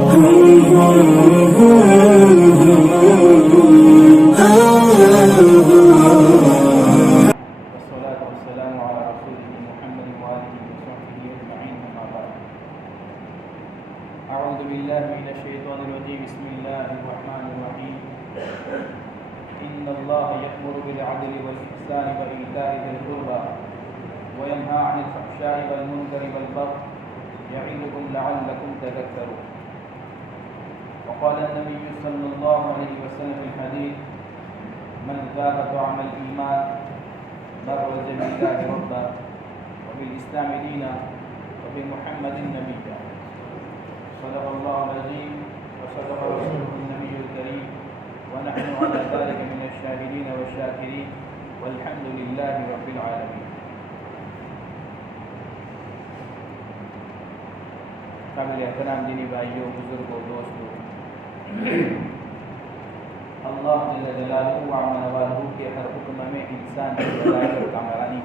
والصلاة والسلام على رسوله محمد وآله وصحبه أجمعين أما بعد أعوذ بالله من الشيطان الرجيم بسم الله الرحمن الرحيم إن الله يأمر بالعدل والإحسان وإيتاء ذي القربى وينهى عن الفحشاء والمنكر والبغي يعظكم لعلكم تذكرون وقال النبي صلى الله عليه وسلم في الحديث من ذاق طعم الإيمان برز بالله ربا وبالإسلام دينا وبمحمد نبيا صدق الله العظيم وصدق رسوله النبي الكريم ونحن على ذلك من الشاهدين والشاكرين والحمد لله رب العالمين. قابل احترام دینی بھائیوں، بزرگوں، دوستوں، اللہ جل جلالہ و عم نوالہ کے ہر حکم میں انسان کی ہدایت اور کامرانی،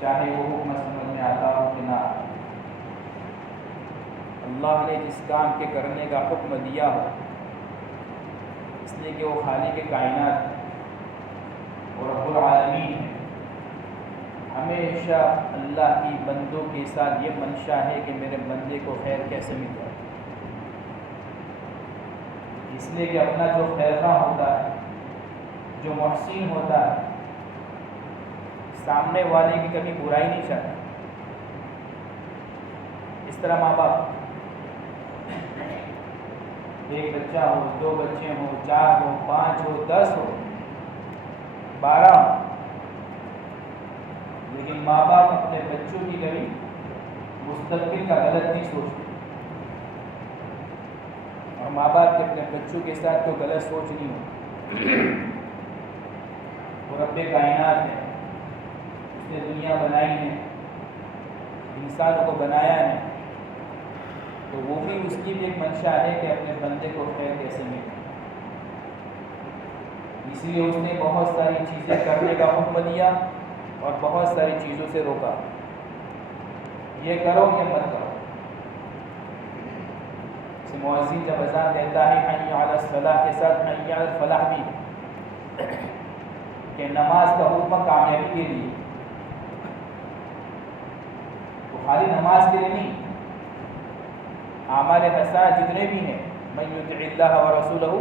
چاہے وہ حکم سمجھ میں آتا ہو کہ نہ. اللہ نے جس کام کے کرنے کا حکم دیا ہو، اس لیے کہ وہ خالق کائنات اور رب العالمین ہے، ہمیشہ اللہ کی بندوں کے ساتھ یہ منشا ہے کہ میرے بندے کو خیر کیسے مل جائے. اس لیے کہ اپنا جو خیرخواہ ہوتا ہے، جو محسن ہوتا ہے، سامنے والے کی کبھی برائی نہیں چاہتا. اس طرح ماں باپ، ایک بچہ ہو، 2 بچے ہوں، 4 ہو، 5 ہو، 10 ہو، 12 ہو، لیکن ماں باپ اپنے بچوں کی کبھی مستقبل کا غلط نہیں سوچتے، اور ماں باپ کے اپنے بچوں کے ساتھ کوئی غلط سوچ نہیں ہوتی. وہ رب کائنات ہے، اس نے دنیا بنائی ہے، انسانوں کو بنایا ہے، تو وہ بھی اس کی بھی ایک منشا ہے کہ اپنے بندے کو خیر کیسے ملے. اس لیے اس نے بہت ساری چیزیں کرنے کا حکم دیا اور بہت ساری چیزوں سے روکا، یہ کرو یہ مت کرو. مؤذن جب اذان دیتا ہے حی علی الصلاۃ کے ساتھ حی علی الفلاح بھی، کہ نماز کا حکم کامیابی کے لیے، تو خالی نماز کے لیے نہیں، اعمال حسنہ جتنے بھی ہیں، من یطع اللہ ورسولہ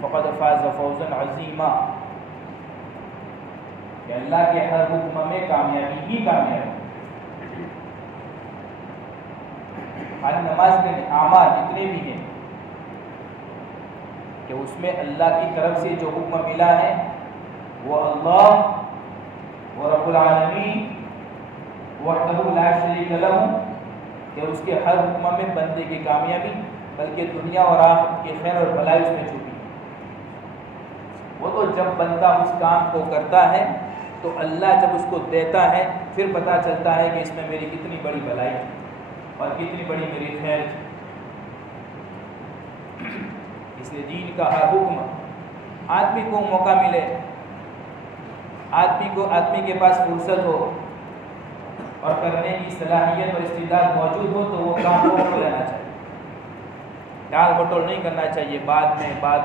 فقد فاز فوزا عظیما، کہ اللہ کے ہر حکم میں کامیابی ہی کامیابی. خالی نماز کے اعمال جتنے بھی ہیں کہ اس میں اللہ کی طرف سے جو حکم ملا ہے وہ اللہ و رب العالمین وحدہ لا شریک لہ، کہ اس کے ہر حکم میں بندے کی کامیابی بلکہ دنیا اور آخرت کی خیر اور بھلائی اس میں چھپی ہے. وہ تو جب بندہ اس کام کو کرتا ہے تو اللہ جب اس کو دیتا ہے پھر پتہ چلتا ہے کہ اس میں میری کتنی بڑی بھلائی ہے اور کتنی بڑی میری خیر ہے. اس لیے دین کا ہر حکم، آدمی کو موقع ملے، آدمی کے پاس فرصت ہو اور کرنے کی صلاحیت اور استعداد موجود ہو تو وہ کام کو کر لینا چاہیے. ٹال بٹول نہیں کرنا چاہیے بعد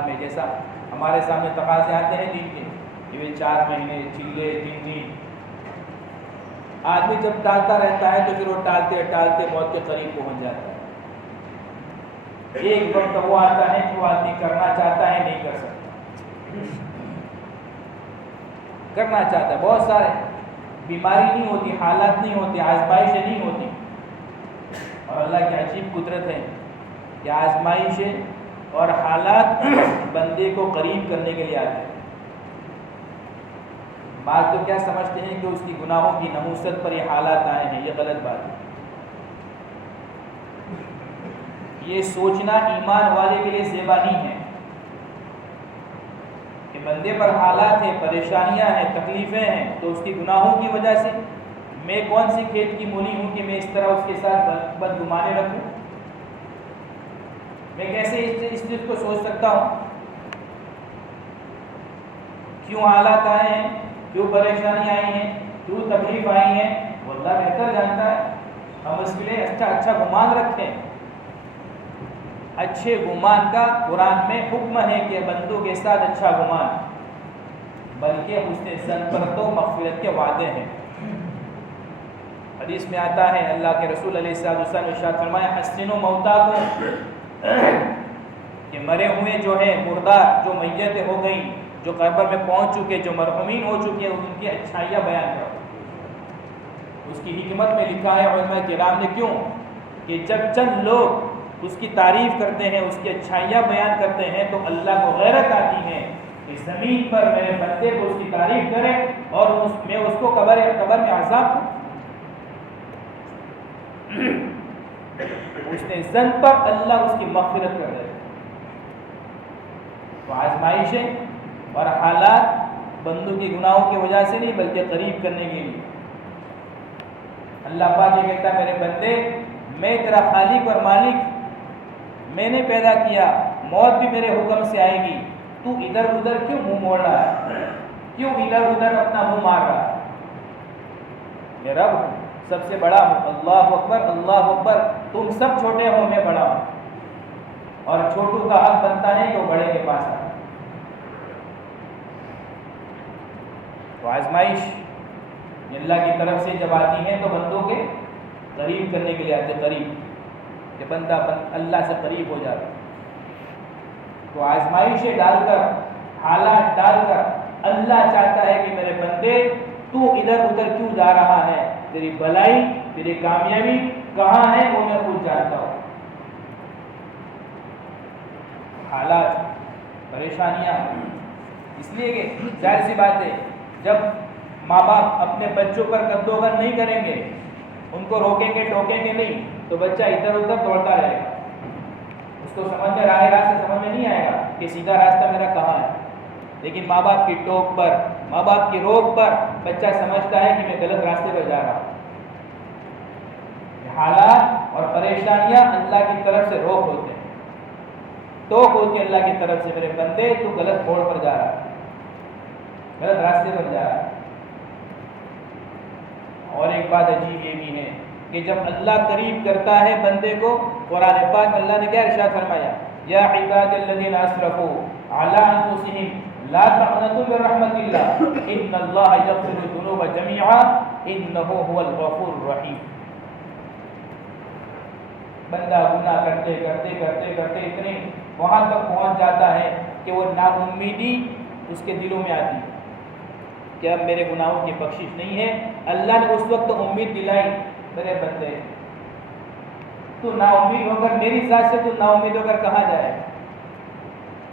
میں جیسا ہمارے سامنے تقاضے آتے ہیں دین کے، یہ 4 مہینے چلے 3 دن. آدمی جب ٹالتا رہتا ہے تو پھر وہ ٹالتے ٹالتے موت کے قریب پہنچ جاتا ہے. ایک وقت وہ آتا ہے کہ وہ آدمی کرنا چاہتا ہے نہیں کر سکتا، کرنا چاہتا ہے. بہت سارے بیماری نہیں ہوتی، حالات نہیں ہوتے، آزمائشیں نہیں ہوتی، اور اللہ کی عجیب قدرت ہے کہ آزمائشیں اور حالات بندے کو قریب کرنے کے لیے آتے ہیں. بعض تو کیا سمجھتے ہیں کہ اس کی گناہوں کی نحوست پر یہ حالات آئے ہیں، یہ غلط بات ہے. یہ سوچنا ایمان والے کے لیے زیبا نہیں ہے کہ بندے پر حالات ہیں، پریشانیاں ہیں، تکلیفیں ہیں، تو اس کی گناہوں کی وجہ سے میں کون سی کھیت کی مولی ہوں کہ میں اس طرح اس کے ساتھ بدگمانے رکھوں. میں کیسے اس چیز کو سوچ سکتا ہوں؟ کیوں حالات آئے ہیں، کیوں پریشانی آئی ہیں، کیوں تکلیف آئی ہیں، وہ اللہ بہتر جانتا ہے. ہم اس کے لیے اچھا گمان رکھیں. اچھے گمان کا قرآن میں حکم ہے کہ بندوں کے ساتھ اچھا گمان، بلکہ حسن ظن پر تو مغفرت کے وعدے ہیں. حدیث میں آتا ہے اللہ کے رسول علیہ السلام نے ارشاد فرمایا حسنوا موتاکم، کہ مرے ہوئے جو ہیں مردار، جو میتیں ہو گئیں، جو قبر میں پہنچ چکے، جو مرحومین ہو چکے ہیں، ان کی اچھائیاں بیان کرو. اس کی حکمت میں لکھا ہے علماء کرام نے کیوں کہ جب چند لوگ اس کی تعریف کرتے ہیں، اس کی اچھائیاں بیان کرتے ہیں، تو اللہ کو غیرت آتی ہے کہ زمین پر میرے بندے کو اس کی تعریف کرے اور میں اس کو قبر میں عذاب دوں. اس نے ظن پر اللہ اس کی مغفرت کر دے. تو آزمائشیں اور حالات بندوں کی گناہوں کی وجہ سے نہیں بلکہ قریب کرنے کے لیے. اللہ پاک یہ کہتا ہے میرے بندے میں تیرا خالق اور مالک، میں نے پیدا کیا، موت بھی میرے حکم سے آئے گی، تو ادھر ادھر کیوں منہ موڑ رہا ہے، کیوں ادھر ادھر اپنا منہ مار رہا ہے. میں رب ہوں، سب سے بڑا ہوں. اللہ اکبر اللہ اکبر. تم سب چھوٹے ہو، میں بڑا ہوں، اور چھوٹوں کا حق بنتا ہے کہ وہ بڑے کے پاس آئے. تو آزمائش اللہ کی طرف سے جب آتی ہیں تو بندوں کے قریب کرنے کے لیے آتے، قریب کہ بندہ اللہ سے قریب ہو جاتا. تو آزمائشیں ڈال کر، حالات ڈال کر اللہ چاہتا ہے کہ میرے بندے تو ادھر ادھر کیوں جا رہا ہے، تیری بھلائی تیری کامیابی کہاں ہے وہ میں خود جانتا ہوں. حالات پریشانیاں اس لیے کہ ظاہر سی بات ہے جب ماں باپ اپنے بچوں پر قدوغن نہیں کریں گے، ان کو روکیں گے ٹوکیں گے نہیں، تو بچہ ادھر ادھر دوڑتا رہے گا. اس کو سمجھ میں راہ راستہ سمجھ میں نہیں آئے گا کہ سیدھا راستہ میرا کہاں ہے. لیکن ماں باپ کی ٹوک پر، ماں باپ کی روک پر بچہ سمجھتا ہے کہ میں غلط راستے پر جا رہا ہوں. حالات اور پریشانیاں اللہ کی طرف سے روک ہوتے ہیں، ٹوک ہوتی ہے اللہ کی طرف سے، میرے بندے تو غلط موڑ پر جا رہا ہے، غلط راستے پر جا رہا ہے. اور ایک بات عجیب یہ بھی ہے کہ جب اللہ قریب کرتا ہے بندے کو، قرآن پاک میں اللہ نے کیا ارشاد فرمایا، یا عباد الذین اسرفوا علی انفسہم لا تقنطوا من رحمت اللہ ان اللہ یغفر الذنوب جميعا انہ هو الغفور الرحیم. بندہ گناہ کرتے کرتے کرتے کرتے اتنے وہاں تک پہنچ جاتا ہے کہ وہ ناامیدی اس کے دلوں میں آتی کہ اب میرے گناہوں کی بخشش نہیں ہے. اللہ نے اس وقت امید دلائی، میرے بندے تو نا امید ہو کر میری ذات سے تو نا امید ہو کر کہاں جائے،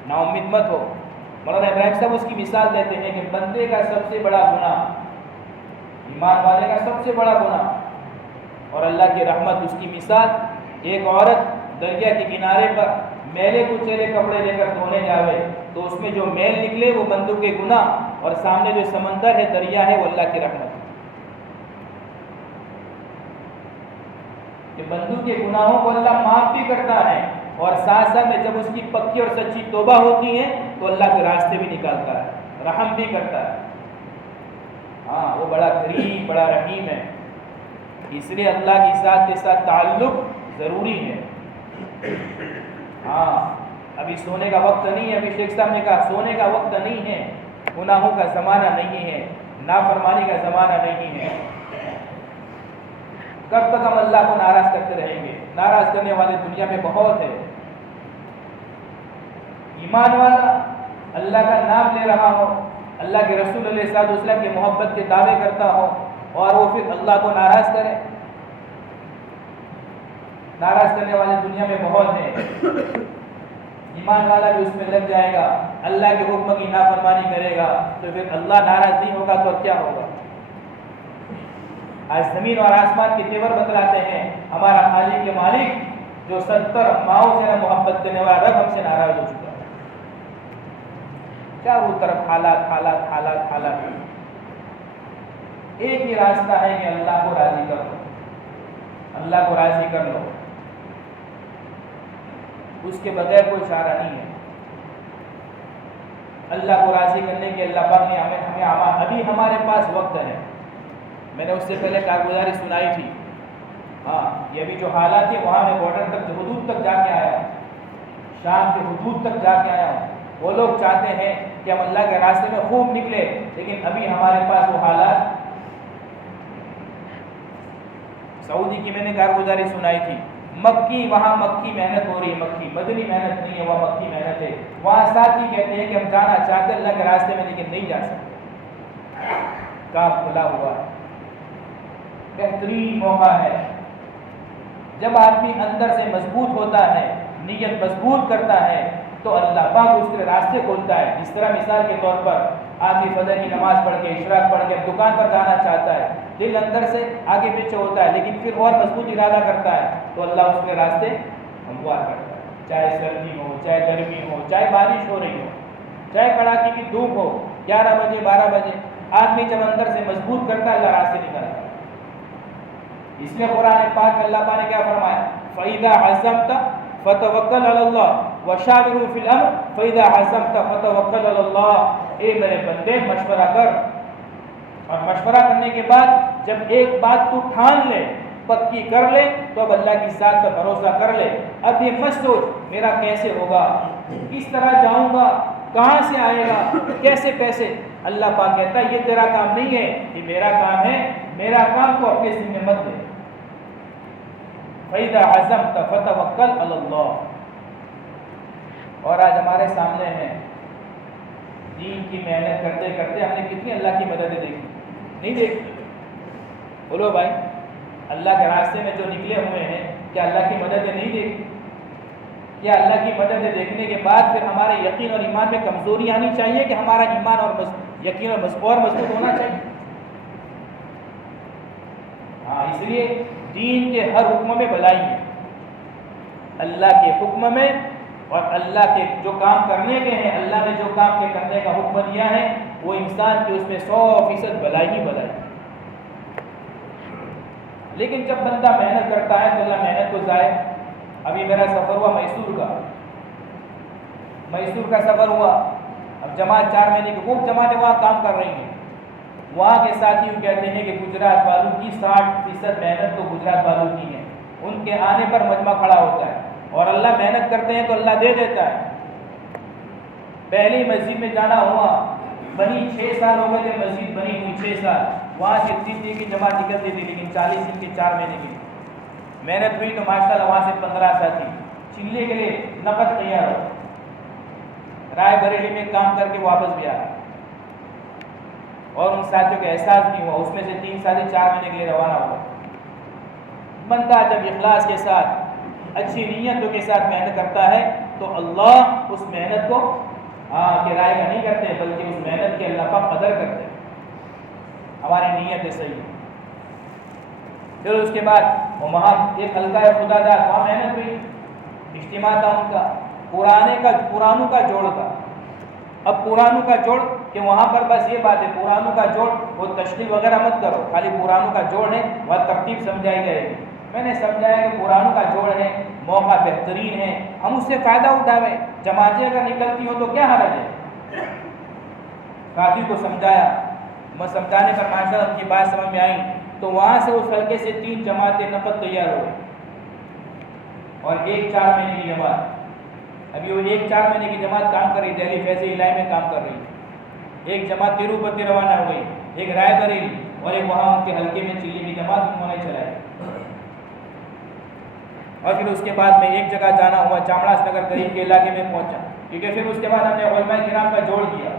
نا امید مت ہو. مولانا ابراہیم صاحب اس کی مثال دیتے ہیں کہ بندے کا سب سے بڑا گناہ، ایمان والے کا سب سے بڑا گناہ اور اللہ کی رحمت. اس کی مثال ایک عورت دریا کے کنارے پر میلے کچیلے کپڑے لے کر دھونے جاوے تو اس میں جو میل نکلے وہ بندوں کے گناہ، اور سامنے جو سمندر ہے دریا ہے وہ اللہ کی رحمت. کہ بندوں کے گناہوں کو اللہ معاف بھی کرتا ہے اور ساتھ ساتھ میں جب اس کی پکی اور سچی توبہ ہوتی ہے تو اللہ کے راستے بھی نکالتا ہے، رحم بھی کرتا ہے. ہاں وہ بڑا کریم بڑا رحیم ہے. اس لیے اللہ کی ذات کے ساتھ تعلق ضروری ہے. ہاں ابھی سونے کا وقت نہیں ہے، ابھی شیخ صاحب نے کہا سونے کا وقت نہیں ہے، گناہوں کا زمانہ نہیں ہے، نافرمانی کا زمانہ نہیں ہے. کب تک ہم اللہ کو ناراض کرتے رہیں گے؟ ناراض کرنے والے دنیا میں بہت ہے. ایمان والا اللہ کا نام لے رہا ہو، اللہ کے رسول علیہ السلام کی محبت کے دعوے کرتا ہو اور وہ پھر اللہ کو ناراض کرے. ناراض کرنے والے دنیا میں بہت ہیں. ایمان والا بھی اس میں لگ جائے گا، اللہ کے حکم کی نافرمانی کرے گا تو پھر اللہ ناراض نہیں ہوگا تو کیا ہوگا؟ آج زمین اور آسمان کے تیور بتلاتے ہیں ہمارا خالق کے مالک جو 70 ماؤں سے محبت کرنے والا رب ہم سے ناراض ہو چکا ہے. چاروں طرف حالات حالات حالات حالات. ایک ہی راستہ ہے کہ اللہ کو راضی کر لو، اللہ کو راضی کر لو، اس کے بغیر کوئی چارہ نہیں ہے. اللہ کو راضی کرنے کے اللہ پاک نے ہمیں ابھی ہمارے پاس وقت ہے. میں نے اس سے پہلے کارگزاری سنائی تھی، ہاں یہ ابھی جو حالات ہے وہاں میں بارڈر تک حدود تک جا کے آیا ہوں، شام کے حدود تک جا کے آیا ہوں۔ وہ لوگ چاہتے ہیں کہ ہم اللہ کے راستے میں خوب نکلے، لیکن ابھی ہمارے پاس وہ حالات۔ سعودی کی میں نے کارگزاری سنائی تھی، مکی، وہاں مکی محنت ہو رہی ہے، مکی مدنی محنت نہیں ہے، وہ مکی محنت ہے۔ وہاں ساتھی کہتے ہیں کہ ہم جانا چاہتے اللہ کے راستے میں لیکن نہیں جا سکتے، کام کھلا ہوا ہے۔ بہترین موقع ہے جب آدمی اندر سے مضبوط ہوتا ہے، نیت مضبوط کرتا ہے تو اللہ پاک اس کے راستے کھولتا ہے۔ اس طرح مثال کے طور پر آدمی فجر کی نماز پڑھ کے، اشراق پڑھ کے دکان پر جانا چاہتا ہے، دل اندر سے آگے پیچھے ہوتا ہے لیکن پھر اور مضبوط ارادہ کرتا ہے تو اللہ اس کے راستے ہموار کرتا ہے، چاہے سردی ہو، چاہے گرمی ہو، چاہے بارش ہو رہی ہو، چاہے کڑاکے کی دھوپ ہو، 11 بجے 12 بجے آدمی جب اندر سے مضبوط کرتا ہے اللہ راستے نکالتا ہے۔ اس لیے قرآن پاک میں اللہ پاک نے کیا فرمایا؟ فَإِذَا عَزَمْتَ فَتَوَكَّلْ عَلَى اللَّهِ وَشَاوِرْهُمْ فِي الْأَمْرِ فَإِذَا عَزَمْتَ فَتَوَكَّلْ عَلَى اللَّهِ۔ اے میرے بندے مشورہ کر، اور مشورہ کرنے کے بعد جب ایک بات تو ٹھان لے، پکی کر لے، تو اب اللہ کی ذات پر بھروسہ کر لے۔ اب یہ مت سوچ میرا کیسے ہوگا، کس طرح جاؤں گا، کہاں سے آئے گا، کیسے پیسے۔ اللہ پاک کہتا ہے یہ تیرا کام نہیں ہے، یہ میرا کام ہے، میرا کام کو اپنے ذمہ مت لے۔ فَإِذَا عَزَمْتَ فَتَوَكَّلْ عَلَى اللَّهِ۔ اور آج ہمارے سامنے ہے دین کی محنت کرتے کرتے ہم نے کتنی اللہ کی مددیں دیکھی، نہیں دیکھی؟ بولو بھائی، اللہ کے راستے میں جو نکلے ہوئے ہیں کیا اللہ کی مددیں نہیں دیکھی؟ کیا اللہ کی مددیں دیکھنے کے بعد پھر ہمارے یقین اور ایمان میں کمزوری آنی چاہیے کہ ہمارا ایمان اور یقین اور مضبوط ہونا چاہیے؟ ہاں، اس لیے دین کے ہر حکم میں بھلائی ہے، اللہ کے حکم میں اور اللہ کے جو کام کرنے کے ہیں، اللہ نے جو کام کے کرنے کا حکم دیا ہے وہ انسان کی اس میں 100% بھلائی ہی بھلائی۔ لیکن جب بندہ محنت کرتا ہے تو اللہ محنت کو ضائع۔ ابھی میرا سفر ہوا میسور کا سفر ہوا، اب جماعت 4 مہینے کی خوب جماعتیں وہاں کام کر رہی ہیں، وہاں کے ساتھی کہتے ہیں کہ گجرات والوں کی 60% محنت تو گجرات والوں کی ہے، ان کے آنے پر مجمع کھڑا ہوتا ہے، اور اللہ محنت کرتے ہیں تو اللہ دے دیتا ہے۔ پہلی مسجد میں جانا ہوا، بنی 6 سال ہو گئے تھے، مسجد بنی ہوئی 6 سال، وہاں سے 3 دن کی جماعت نکلتی تھی لیکن 40 دن کے 4 مہینے کی محنت ہوئی تو ماشاءاللہ وہاں سے 15 ساتھی چلے کے لیے نقد تیار ہو، رائے بریلی میں کام کر کے واپس بھی آیا، اور ان ساتھیوں کا احساس نہیں ہوا، اس میں سے 3 ساتھی 4 مہینے کے لیے روانہ ہوا۔ بندہ جب اخلاص کے ساتھ اچھی نیتوں کے ساتھ محنت کرتا ہے تو اللہ اس محنت کو کرائے کا نہیں کرتے بلکہ اس محنت کے اللہ کا قدر کرتے ہیں، ہماری نیت صحیح ہے۔ پھر اس کے بعد وہاں ایک حلقہ ہے خدا دار، وہاں محنت ہوئی، اجتماع تھا ان کا، پرانوں کا جوڑ تھا۔ اب پرانوں کا جوڑ کہ وہاں پر بس یہ بات ہے، پرانوں کا جوڑ وہ تشکیل وغیرہ مت کرو، خالی پرانوں کا جوڑ ہے، وہاں ترتیب سمجھائی جائے گی۔ میں نے سمجھایا کہ پرانوں کا جوڑ ہے، موقع بہترین ہے، ہم اس سے فائدہ اٹھاویں، جماعتیں اگر نکلتی ہوں تو کیا حرج ہے۔ ساتھی کو سمجھایا، میں سمجھانے پر ماشاءاللہ ان کی بات سمجھ میں آئی، تو وہاں سے اس حلقے سے 3 جماعتیں نقد تیار ہو گئی، اور ایک 4 مہینے کی جماعت، ابھی وہ ایک 4 مہینے کی جماعت کام کر رہی، دہلی فیض الہی میں کام کر رہی، ایک جماعت تروپتی روانہ ہو گئی، ایک رائے بریلی، اور ایک وہاں ان کے حلقے میں چلی کی جماعت انہوں نے چلائی۔ اور پھر اس کے بعد میں ایک جگہ جانا ہوا، چامڑاس نگر قریب کے علاقے میں پہنچا، کیونکہ پھر اس کے بعد ہم نے علماء کرام کا جوڑ کیا،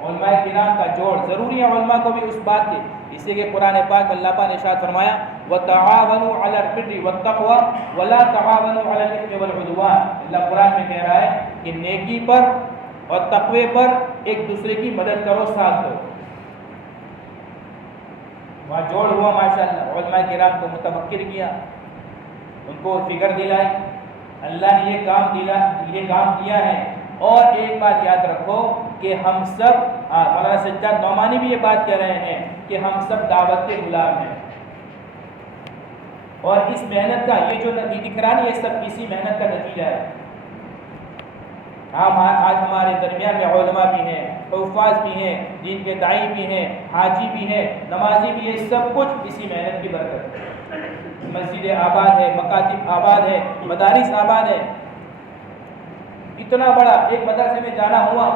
علماء کرام کا جوڑ ضروری ہے، علماء کو بھی اس بات کے، اس لیے کہ قرآن پاک اللہ پاک نے ارشاد فرمایا وَتَعَاوَنُوا عَلَى الْبِرِّ وَالتَّقْوَى وَلَا تَعَاوَنُوا عَلَى الْإِثْمِ وَالْعُدْوَانِ۔ اللہ قرآن میں کہہ رہا ہے کہ نیکی پر اور تقوی پر ایک دوسرے کی مدد کرو، ساتھ دو۔ وہاں جوڑ ہوا، ماشاءاللہ علماء کرام کو متفکر کیا، ان کو فکر دلائی، اللہ نے یہ کام کیا ہے۔ اور ایک بات یاد رکھو کہ ہم سب، مولانا سجاد نعمانی بھی یہ بات کہہ رہے ہیں کہ ہم سب دعوت کے غلام ہیں، اور اس محنت کا یہ جو نتیجہ یہ سب کسی محنت کا نتیجہ ہے۔ آج ہمارے درمیان میں علماء بھی ہیں، حفاظ بھی ہیں، دین کے داعی بھی ہیں، حاجی بھی ہیں، نمازی بھی ہیں، سب کچھ اسی محنت کی برکت ہے۔ مسجد آباد ہے، مکاتب آباد ہے، مدارس آباد ہے. اتنا بڑا ایک مدرسے میں جانا ہوا،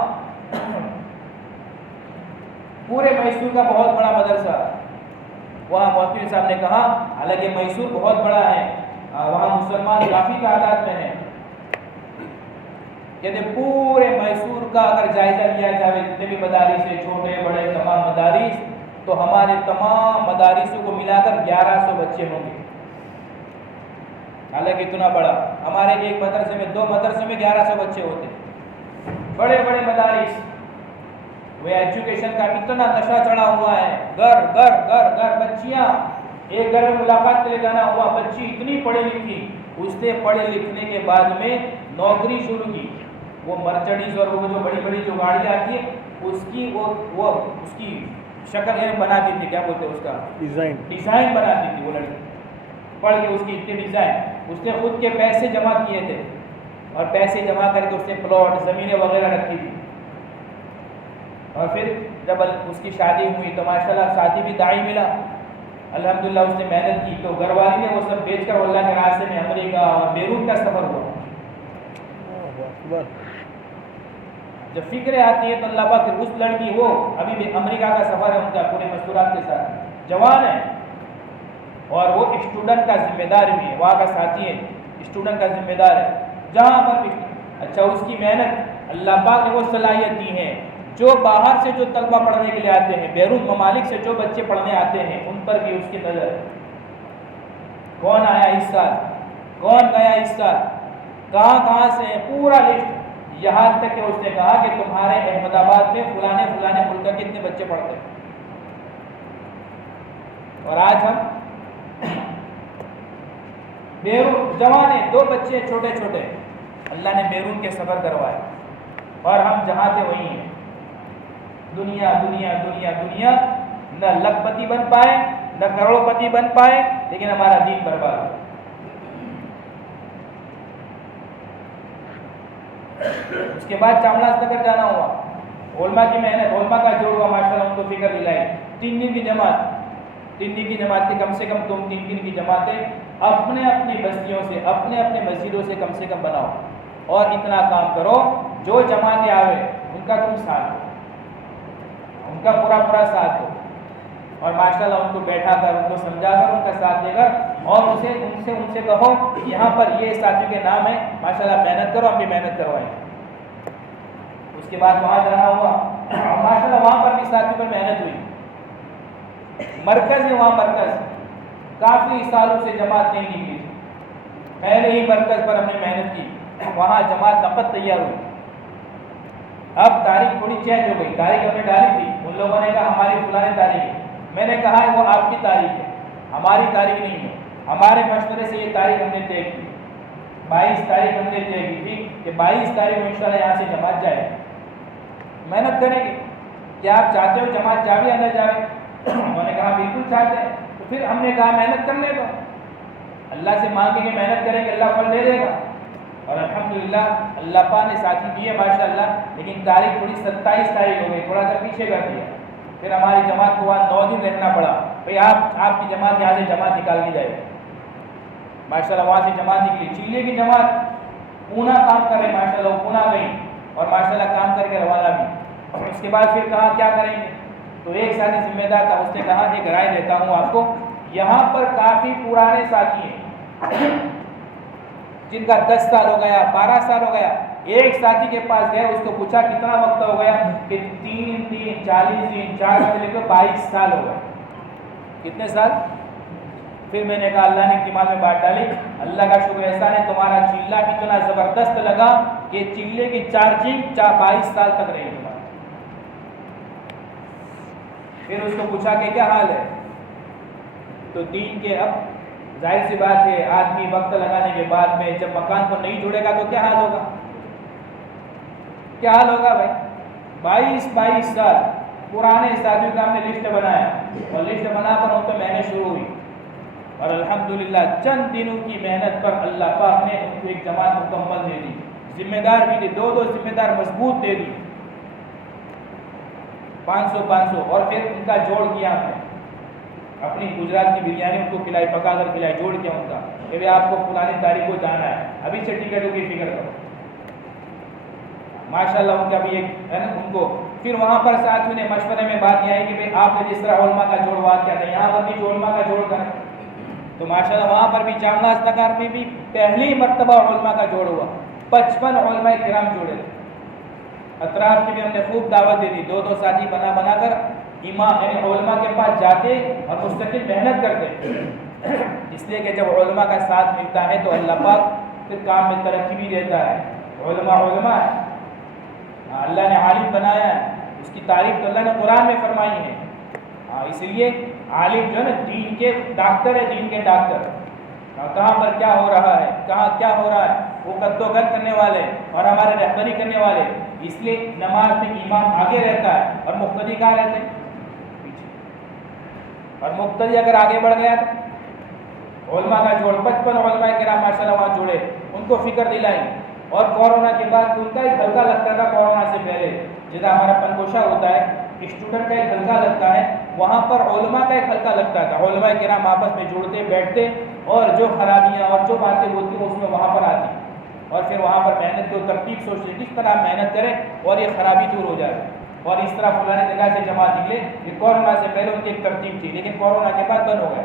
پورے میسور کا بہت بڑا مدرسہ. وہاں مولوی صاحب نے کہا حالانکہ میسور بہت بڑا ہے، وہاں مسلمان کافی تعداد میں ہیں، کہتے پورے میسور کا اگر جائزہ لیا جائے جتنے بھی مدارس ہیں، چھوٹے بڑے تمام مدارس، تو ہمارے تمام مدارسوں کو ملا کر 1100 بچے ہوں گے. حالانکہ اتنا بڑا، ہمارے ایک مدرسے میں 2 مدرسے میں 1100 بچے ہوتے. بڑے بڑے مدارس، وہ ایجوکیشن کا اتنا نشہ چڑھا ہوا ہے. گھر گھر گھر گھر بچیاں، ایک گھر میں ملاقات کے لیے جانا ہوا، بچی اتنی پڑھی لکھی، اس نے پڑھے لکھنے کے بعد میں نوکری شروع کی. وہ مرچڈیز اور وہ جو بڑی بڑی جو گاڑیاں آتی ہیں اس کی وہ اس کی شکل بناتی تھی، کیا بولتے ہیں اس کا، ڈیزائن بناتی تھی. وہ لڑکی پڑھ کے اس کی اتنی ڈیزائن، اس نے خود کے پیسے جمع کیے تھے اور پیسے جمع کر کے اس نے پلاٹ زمینیں وغیرہ رکھی تھی. اور پھر جب اس کی شادی ہوئی تو ماشاءاللہ شادی بھی داعی ملا، الحمدللہ اس نے محنت کی، تو گھر والی نے وہ سب بیچ کر اللہ کے راستے میں امریکہ اور بیروت کا سفر ہوا. جب فکریں آتی ہے تو اللہ پاک اس لڑکی، وہ ابھی بھی امریکہ کا سفر ہے ان کا پورے مستورات کے ساتھ، جوان ہے اور وہ اسٹوڈنٹ کا ذمہ دار بھی ہے، وہاں کا ساتھی ہے، اسٹوڈنٹ کا ذمہ دار ہے جہاں پر بھی. اچھا اس کی محنت، اللہ پاک نے وہ صلاحیت دی ہے جو باہر سے جو طلبہ پڑھنے کے لیے آتے ہیں، بیرون ممالک سے جو بچے پڑھنے آتے ہیں، ان پر بھی اس کی نظر ہے. کون آیا اس سال، کون گیا اس سال، کہاں کہاں سے، پورا لسٹ. یہاں تک کہ اس نے کہا کہ تمہارے احمد آباد میں فلانے فلانے ملک کے کتنے بچے پڑھتے ہیں. اور آج ہم بیرون، جوانے 2 بچے چھوٹے چھوٹے، اللہ نے بیرون کے سفر کروائے اور ہم جہاں تھے وہیں ہیں. دنیا دنیا دنیا دنیا، نہ لکھ پتی بن پائے نہ کروڑ پتی بن پائے، لیکن ہمارا دین برباد ہو. اس کے بعد چاملاس نگر جانا ہوا، علماء کی محنت، علماء کا جوڑ ہوا، ماشاءاللہ ان کو فکر دلائی. 3 دن کی جماعت، 3 دن کی جماعت کی کم سے کم 3 دن کی جماعتیں اپنے اپنی بستیوں سے، اپنے اپنے مسجدوں سے کم سے کم بناؤ اور اتنا کام کرو جو جماعتیں آوے ان کا تم ساتھ دو، ان کا پورا پورا ساتھ دو. اور ماشاءاللہ ان کو بیٹھا کر، ان کو سمجھا کر، ان کا ساتھ دے کر، اور ان سے کہو یہاں پر یہ ساتھیوں کے نام ہے، ماشاءاللہ محنت کرو، ہم بھی محنت کروائیں. اس کے بعد وہاں جانا ہوا، ماشاءاللہ وہاں پر بھی ساتھیوں پر محنت ہوئی. مرکز ہے وہاں، مرکز کافی سالوں سے جماعت نہیں نکلی، پہلے ہی مرکز پر ہم نے محنت کی، وہاں جماعت نقد تیار ہوئی. اب تاریخ تھوڑی چینج ہو گئی، تاریخ ہم نے ڈالی تھی، ان لوگوں نے کہا ہماری فلانی تاریخ ہے، میں نے کہا وہ آپ کی تاریخ ہے، ہماری تاریخ نہیں ہے. ہمارے مشورے سے یہ تاریخ ہم نے طے کی، 22 تاریخ ہم نے طے کی تھی کہ 22 تاریخ میں انشاءاللہ یہاں سے جماعت جائے. محنت کریں گے. کیا آپ چاہتے ہو جماعت جاوے یا نہ جاوے؟ انہوں نے کہا بالکل چاہتے ہیں. تو پھر ہم نے کہا محنت کرنے دو، اللہ سے مانگیں گے، محنت کریں گے، اللہ پھل دے دے گا. اور الحمدللہ اللہ پاک نے ساتھی دیے ماشاءاللہ. لیکن تاریخ تھوڑی 27 تاریخ ہو گئی، تھوڑا سا پیچھے کر دیا. پھر ہماری جماعت کو وہاں 9 دن رہنا پڑا. بھئی آپ کی جماعت یہاں سے جماعت نکال دی جائے. ماشاءاللہ وہاں سے جماعت نکلی. چیلے کی جماعت پونا کام کر رہے ماشاءاللہ، وہ پونا گئی اور ماشاءاللہ کام کر کے روانہ بھی. اس کے بعد پھر کہا کیا کریں گے، تو ایک ساتھی ذمہ دار تھا، اس نے کہا ایک رائے دیتا ہوں آپ کو، یہاں پر کافی پرانے ساتھی ہیں جن کا 10 سال ہو گیا، 12 سال ہو گیا. ایک ساتھی کے پاس گئے، اس کو پوچھا کتنا وقت ہو گیا، کہ 3 دن 40 دن 4 سے لے کر 22 سال ہو گئے. کتنے سال؟ پھر میں نے کہا اللہ نے دماغ میں بات ڈالی، اللہ کا شکر احسان ہے تمہارا چیلا اتنا زبردست لگا کہ چیلے کی چارجنگ 22 سال تک رہی تمہاری. پھر اس کو پوچھا کہ کیا حال ہے، تو دین کے، اب ظاہر سی بات ہے آدمی وقت لگانے کے بعد میں جب مکان کو نہیں جوڑے گا تو کیا حال ہوگا، کیا حال ہوگا بھائی. 22 سال پرانے ساتھیوں کا ہم نے لسٹ بنایا اور لسٹ بنا کر ان پہ محنت شروع ہوئی. اور الحمدللہ چند دنوں کی محنت پر اللہ پاک نے ان کو ایک جماعت مکمل دے دی. ذمہ دار بھی دی، 2 ذمہ دار مضبوط دے دی، 500 اور پھر ان کا جوڑ کیا ہم نے. اپنی گجرات کی بریانی ان کو کھلائی، پکا کر کھلائی، جوڑ کیا ان کا کہ بھائی آپ کو فلانی تاریخ کو جانا ہے، ابھی سے ٹکٹوں کی فکر کرو. ماشاء اللہ ان کا بھی ایک ہے نا ان کو. پھر وہاں پر ساتھیوں نے مشورے میں بات یہ آئی کہ بھائی آپ نے جس طرح علماء کا جوڑ بات کیا تھا یہاں پر بھی جو علماء کا جوڑ کریں. تو ماشاء اللہ وہاں پر بھی جامعہ استقار میں بھی پہلی مرتبہ علماء کا جوڑ ہوا. 55 علماء کرام جوڑے. اطراف کی بھی ہم نے خوب دعوت دے دی، 2 ساتھی بنا کر امام یعنی علماء کے پاس جاتے اور مستقل محنت کرتے. اس لیے کہ جب علماء کا ساتھ ملتا ہے تو اللہ پاک پھر کام میں ترقی بھی دیتا ہے. علماء ہے، اللہ نے عالم بنایا ہے، اس کی تعریف تو اللہ نے قرآن میں فرمائی ہے. اس لیے عالم جو ہے نا دین کے ڈاکٹر ہے، دین کے ڈاکٹر. کہاں پر کیا ہو رہا ہے، کہاں کیا ہو رہا ہے وہ قدوغت کرنے والے اور ہمارے رہبری کرنے والے. اس لیے نماز میں امام آگے رہتا ہے اور مقتدی کہاں رہتے ہیں؟ پیچھے. اور مقتدی اگر آگے بڑھ گیا تو علماء کا جوڑ 55 علماء کرام ماشاء اللہ وہاں جوڑے، ان کو فکر دلائی. اور کورونا کے بعد ان کا ایک ہلکا لگتا تھا، کورونا سے پہلے جیسا ہمارا پنگوشا ہوتا ہے اسٹوڈنٹ کا ایک ہلکا لگتا ہے، وہاں پر علماء کا ایک ہلکا لگتا تھا. علماء کرام آپس میں جڑتے بیٹھتے اور جو خرابیاں اور جو باتیں ہوتی ہیں اس میں وہاں پر آتی اور پھر وہاں پر محنت کی ترتیب سوچتے کس طرح محنت کرے اور یہ خرابی دور ہو جائے. اور اس طرح فلانی جگہ سے جماعت نکلے. یہ کورونا سے پہلے ان کی ایک ترتیب تھی لیکن کورونا کے بعد بند ہو گئے.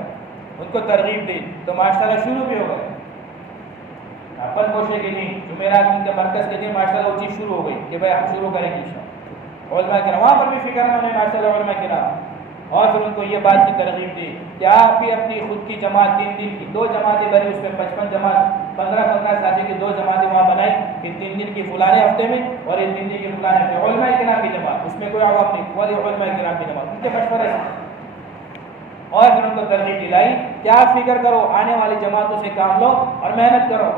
ان کو ترغیب دی تو ماشاءاللہ شروع بھی ہو گئے. اپن کوشے کے دن جمعرات ان کے مرکز کے دن ماشاءاللہ وہ چیز شروع ہو گئی کہ بھائی ہم شروع کریں گے علماء کرام. وہاں پر بھی فکر میں انہیں ماشاءاللہ علماء کرام. اور پھر ان کو یہ بات کی ترغیب دی کہ آپ بھی اپنی خود کی جماعت 3 دن کی 2 جماعتیں بنی، اس میں 55 جماعت 15 ساتھی کی 2 جماعتیں وہاں بنائی کہ 3 دن کی فلانے ہفتے میں اور یہ 3 دن کی فلانے ہفتے. علماء کرام کی جماعت، اس میں کوئی عوام نہیں، کوئی علماء کرام کی جماعت ان کے مشورے سے. اور پھر ان کو ترغیب دلائی کہ آپ فکر کرو آنے والی جماعتوں سے کام لو اور محنت کرو.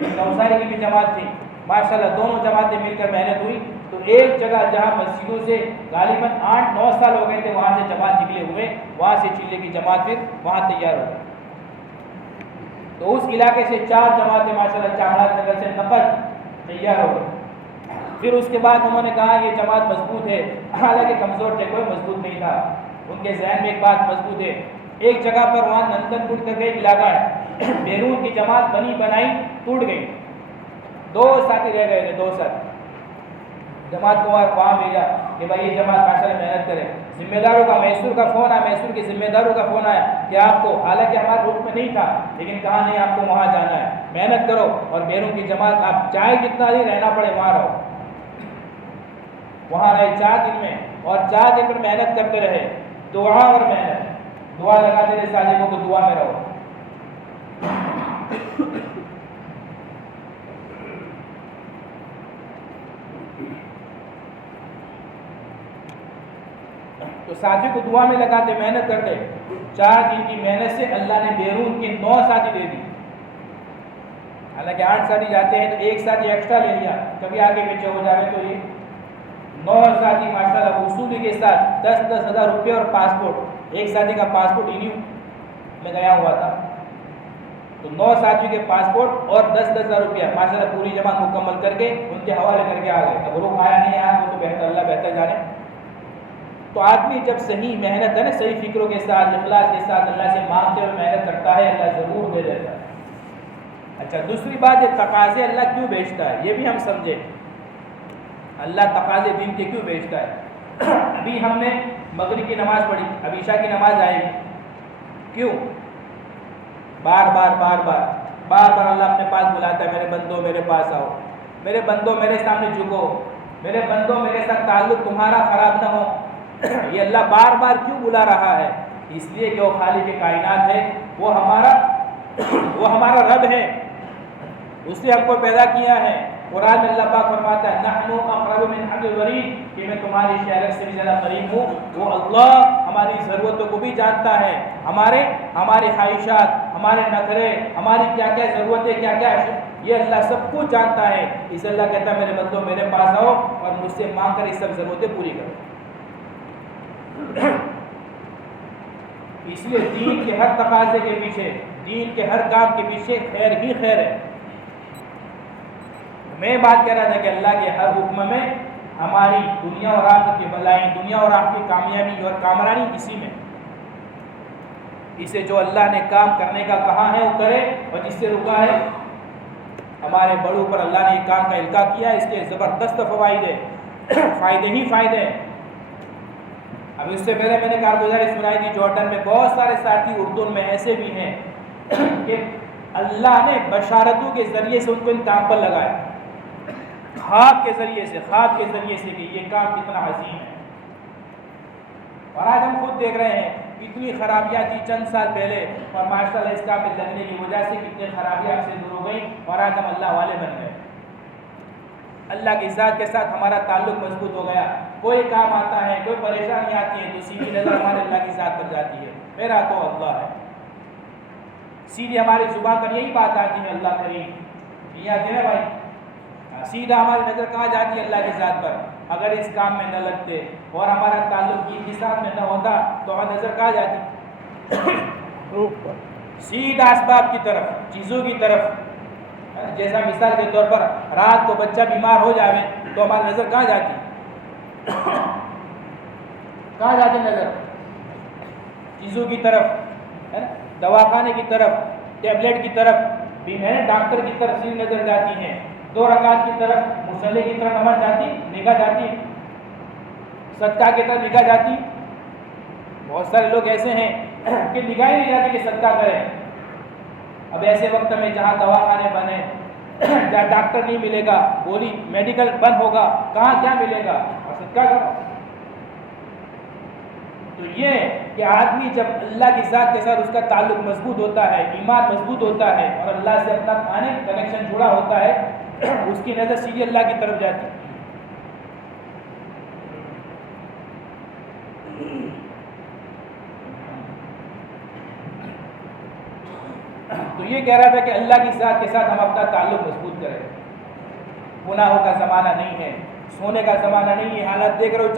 نوساری کی بھی جماعت تھی ماشاءاللہ، دونوں جماعتیں مل کر محنت ہوئی. تو ایک جگہ جہاں مسجدوں سے غالباً 8-9 سال ہو گئے تھے وہاں سے جماعت نکلے ہوئے، وہاں سے چلے کی جماعت پھر وہاں تیار ہو گئی. تو اس علاقے سے 4 جماعتیں ماشاءاللہ چامراج نگر سے نقد تیار ہو گئی. پھر اس کے بعد انہوں نے کہا یہ جماعت مضبوط ہے، حالانکہ کمزور تھے، کوئی مضبوط نہیں تھا. ان کے ذہن میں ایک بات مضبوط ہے. ایک جگہ پر وہاں نندن پور کر کے ایک علاقہ ہے، بیرون کی جماعت بنائی ٹوٹ گئی. 2 ساتھی رہ گئے تھے، 2 ساتھی. جماعت کو وہاں بھیجا کہ بھائی یہ جماعت ماشاءاللہ محنت کرے. ذمہ داروں کا میسور کا فون آیا، میسور کے ذمہ داروں کا فون آیا کہ آپ کو، حالانکہ ہمارے روٹ میں نہیں تھا لیکن کہا نہیں آپ کو وہاں جانا ہے، محنت کرو اور بیرون کی جماعت آپ چاہے جتنا ہی رہنا پڑے وہاں رہو. وہاں رہے 4 دن میں اور 4 دن پر محنت کرتے رہے. دعا اور محنت، دعا لگاتے رہے ساتھیوں کو دعا میں رہو. تو ساتھی کو دعا میں لگاتے محنت کرتے. 4 دن کی محنت سے اللہ نے بیرون کے 9 ساتھی دے دی. حالانکہ 8 ساتھی جاتے ہیں تو 1 ساتھی ایکسٹرا لے لیا، کبھی آگے پیچھے ہو جائے تو یہ 9 ساتھی ماشاءاللہ وصولی کے ساتھ 10-10 ہزار روپے اور پاسپورٹ. ایک ساتھی کا پاسپورٹ رینیو میں گیا ہوا تھا تو 9 ساتھیوں کے پاسپورٹ اور 10-10 ہزار روپیہ ماشاءاللہ پوری جماعت مکمل کر کے ان کے حوالے کر کے آ گئے. اب روک آیا نہیں آیا وہ تو بہتر اللہ بہتر جانے. تو آدمی جب صحیح محنت ہے نا، صحیح فکروں کے ساتھ اخلاص کے ساتھ اللہ سے مانگتے ہوئے محنت کرتا ہے، اللہ ضرور دے دیتا ہے. اچھا دوسری بات یہ تقاضے اللہ کیوں بیچتا ہے یہ بھی ہم سمجھیں. اللہ تقاضے دین کے کیوں بیچتا ہے؟ ابھی ہم نے مغرب کی نماز پڑھی، اب عشاء کی نماز آئے گی. کیوں؟ بار بار اللہ اپنے پاس بلاتا ہے، میرے بندوں میرے پاس آؤ، میرے بندوں میرے سامنے جھکو، میرے بندوں میرے ساتھ تعلق تمہارا خراب نہ ہو. یہ اللہ بار بار کیوں بلا رہا ہے؟ اس لیے کہ وہ خالق کائنات ہے، وہ ہمارا رب ہے، اس نے ہم کو پیدا کیا ہے. قرآن میں اللہ پاک فرماتا ہے نحن اقرب من حبل الورید، کہ میں تمہاری شہرت سے بھی زیادہ قریب ہوں. وہ اللہ ہماری ضرورتوں کو بھی جانتا ہے، ہمارے خواہشات، ہمارے نخرے، ہماری کیا کیا ضرورتیں، کیا کیا یہ اللہ سب کچھ جانتا ہے. اس اللہ کہتا ہے میرے بندوں میرے پاس آؤ اور مجھ سے مانگ کر یہ سب ضرورتیں پوری کرو. اس لیے دین کے ہر تقاضے کے پیچھے، دین کے ہر کام کے پیچھے خیر ہی خیر ہے. میں بات کر رہا تھا کہ اللہ کے ہر حکم میں ہماری دنیا اور آخرت کی بھلائی، دنیا اور آخرت کی کامیابی اور کامرانی اسی میں. اسے جو اللہ نے کام کرنے کا کہا ہے وہ کرے، اور جس سے رکا ہے ہمارے بڑوں پر اللہ نے یہ کام کا القاء کیا، اس کے زبردست فوائد ہے، فائدے ہی فائدے ہیں۔ اب اس سے پہلے میں نے کارگزاری سنائی تھی جارڈن میں بہت سارے ساتھی اردو میں ایسے بھی ہیں کہ اللہ نے بشارتوں کے ذریعے سے ان کو امتحان پر لگایا، خواب کے ذریعے سے کہ یہ کام کتنا عظیم ہے۔ اور آج ہم خود دیکھ رہے ہیں کتنی خرابیاں تھی چند سال پہلے، اور ماشاء اللہ اس کام میں لگنے کی وجہ سے کتنی خرابیاں سے دور ہو گئی، اور آج ہم اللہ والے بن گئے۔ اللہ کی ذات کے ساتھ ہمارا تعلق مضبوط ہو گیا۔ کوئی کام آتا ہے، کوئی پریشانی آتی ہے تو سیدھی نظر ہمارے اللہ کی ذات پر جاتی ہے، میرا تو اللہ ہے۔ سیدھی ہماری زبان پر یہی بات آتی ہے اللہ کریم، یہ آتے ہیں بھائی، سیدھا ہماری نظر کہاں جاتی ہے اللہ کی ذات پر۔ اگر اس کام میں نہ لگتے اور ہمارا تعلق دین کے ساتھ میں نہ ہوتا تو ہماری نظر کہاں جاتی؟ سیدھا اسباب کی طرف، چیزوں کی طرف۔ جیسا مثال کے طور پر رات کو بچہ بیمار ہو جائے تو ہماری نظر کہاں جاتی؟ کہاں جاتی نظر؟ چیزوں کی طرف، دواخانے کی طرف، ٹیبلٹ کی طرف، ڈاکٹر کی طرف سیدھی نظر جاتی ہے۔ 2 رکعت کی طرف، مصلی کی طرف نظر جاتی، نگاہ جاتی، صدقہ کی طرف نگاہ جاتی۔ بہت سارے لوگ ایسے ہیں کہ نگاہ ہی نہیں جاتی کہ صدقہ کریں۔ اب ایسے وقت میں جہاں دواخانے بنے، جہاں ڈاکٹر نہیں ملے گا، گولی میڈیکل بند ہوگا، کہاں کیا ملے گا؟ اور صدقہ کرو۔ تو یہ کہ آدمی جب اللہ کی ذات کے ساتھ اس کا تعلق مضبوط ہوتا ہے، ایمان مضبوط ہوتا ہے، اور اللہ سے اپنا کنیکشن جڑا ہوتا ہے، اس کی نظر سیدھی اللہ کی طرف جاتی۔ تو یہ کہہ رہا تھا کہ اللہ کی ذات کے ساتھ ہم اپنا تعلق مضبوط کریں۔ گناہوں کا زمانہ نہیں ہے، سونے کا زمانہ نہیں ہے۔ حالات دیکھ رہے ہو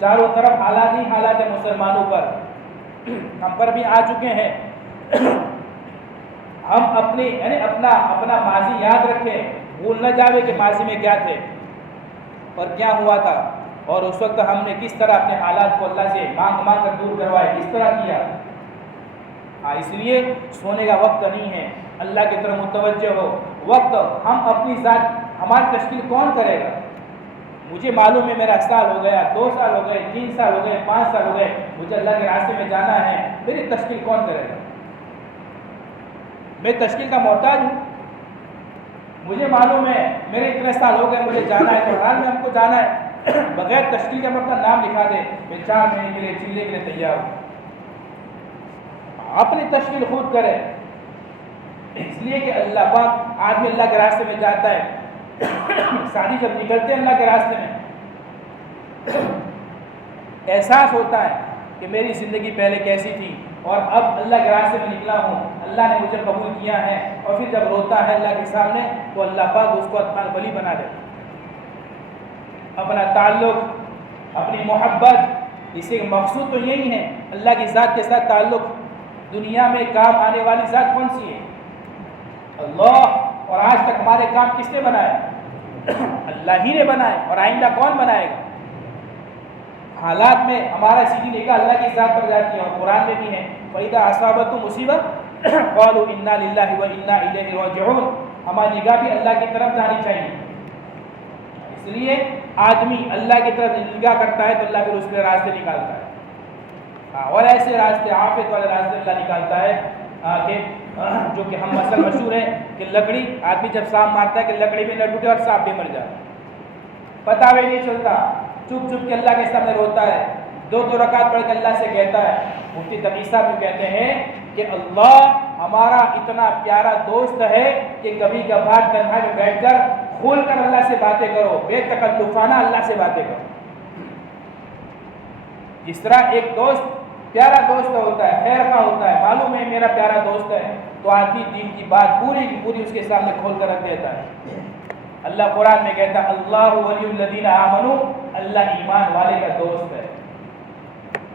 چاروں طرف حالات ہی حالات ہیں مسلمانوں پر، ہم پر بھی آ چکے ہیں۔ ہم اپنا ماضی یاد رکھیں، بھول نہ جاوے کہ ماضی میں کیا تھے اور کیا ہوا تھا، اور اس وقت ہم نے کس طرح اپنے حالات کو اللہ سے مانگ کر دور کروائے، کس طرح کیا۔ اس لیے سونے کا وقت نہیں ہے، اللہ کی طرف متوجہ ہو۔ وقت ہم اپنی ذات، ہماری تشکیل کون کرے گا؟ مجھے معلوم ہے میرا سال ہو گیا، 2 سال ہو گئے، 3 سال ہو گئے، 5 سال ہو گئے، مجھے اللہ کے راستے میں جانا ہے، میری تشکیل کون کرے گا؟ میں تشکیل کا محتاج ہوں۔ مجھے معلوم ہے میرے اتنے سال ہو گئے، مجھے جانا ہے، تو حال میں ہم کو جانا ہے، بغیر تشکیل کے اپنا نام لکھا دے، میں 4 مہینے کے لیے چلنے کے لیے تیار ہوں۔ اپنی تشکیل خود کرے، اس لیے کہ اللہ پاک آدمی اللہ کے راستے میں جاتا ہے، ساتھی جب نکلتے ہیں اللہ کے راستے میں، احساس ہوتا ہے کہ میری زندگی پہلے کیسی تھی اور اب اللہ کے راستے میں نکلا ہوں، اللہ نے مجھے قبول کیا ہے، اور پھر جب روتا ہے اللہ کے سامنے تو اللہ پاک اس کو اپنا ولی بنا دے۔ اپنا تعلق، اپنی محبت، اس سے مقصود تو یہی ہے اللہ کی ذات کے ساتھ تعلق۔ دنیا میں کام آنے والی ذات کون سی ہے؟ اللہ۔ اور آج تک ہمارے کام کس نے بنائے؟ اللہ ہی نے بنائے، اور آئندہ کون بنائے گا؟ حالات میں ہمارا سیدھی نگاہ اللہ کی ذات پر جاتی ہے، اور قرآن میں بھی ہے فَإِذَا أَصَابَتْهُم مُّصِیبَةٌ قَالُوا إِنَّا لِلَّهِ وَإِنَّا إِلَیْهِ رَاجِعُونَ۔ ہماری نگاہ بھی اللہ کی طرف جانی چاہیے۔ اس لیے آدمی اللہ کی طرف نگاہ کرتا ہے تو اللہ پھر اس کے راستے نکالتا ہے، اور ایسے راستے، عافیت والے راستے اللہ نکالتا ہے کہ جو کہ ہم مثل مشہور ہے کہ لکڑی، آدمی جب سانپ مارتا ہے کہ لکڑی بھی نہ ٹوٹے اور سانپ بھی مر جائے، پتہ بھی نہیں چلتا، چپ چپ کے اللہ کے سامنے روتا ہے، 2 رکعت پڑھ کے اللہ سے کہتا ہے۔ مفتی تقی صاحب بھی کہتے ہیں کہ اللہ ہمارا اتنا پیارا دوست ہے کہ کبھی کبھار تنہائی میں بیٹھ کر کھول کر اللہ سے باتیں کرو، بے تکلفانہ اللہ سے باتیں کرو۔ جس طرح ایک دوست پیارا دوست ہوتا ہے، خیر کا ہوتا ہے، معلوم ہے میرا پیارا دوست ہے، تو آدمی دین کی بات پوری کی پوری اس کے سامنے کھول کر رکھ دیتا ہے۔ اللہ قرآن میں کہتا ہے اللہ ولی الذین آمنوا، اللہ ایمان والے کا دوست ہے،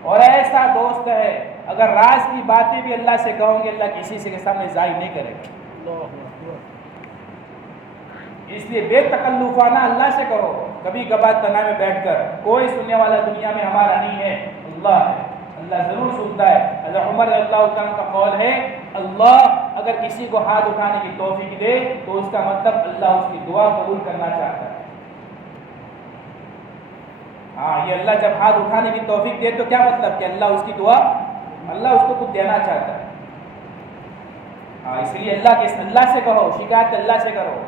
اور ایسا دوست ہے اگر راز کی باتیں بھی اللہ سے کہو گے اللہ کسی سے کے سامنے ظاہر نہیں کرے گا۔ اس لیے بے تکلفانہ اللہ سے کہو، کبھی کبھار تنہائی میں بیٹھ کر، کوئی سننے والا دنیا میں ہمارا نہیں ہے، اللہ ہے۔ اللہ ضرور سنتا ہے. حضرت عمر رضی اللہ عنہ کا قول ہے اللہ اگر کسی کو ہاتھ اٹھانے کی توفیق دے تو اس کا مطلب اللہ اس کی دعا قبول کرنا چاہتا ہے. ہاں یہ اللہ جب ہاتھ اٹھانے کی توفیق دے تو کیا مطلب کہ اللہ اس کی دعا اللہ اس کو کچھ دینا چاہتا ہے. ہاں اس لیے اللہ سے کہو, شکایت اللہ سے کرو,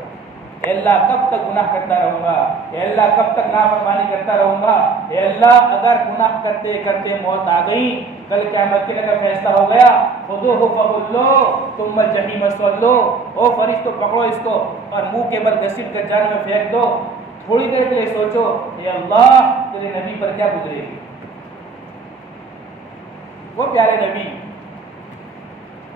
اے اللہ کب تک گناہ کرتا رہوں گا, اے اللہ کب تک نافرمانی کرتا رہوں گا, اے اللہ اگر گناہ کرتے کرتے موت آ گئی, کل قیامت کے دن کا فیصلہ ہو گیا, خذوہ فغلوہ ثم الجحیم صلوہ, او فرشتوں پکڑو اس کو اور منہ کے بل گھسیٹ کر جہنم میں پھینک دو. تھوڑی دیر کے لیے سوچو اے اللہ تیرے نبی پر کیا گزرے گی. وہ پیارے نبی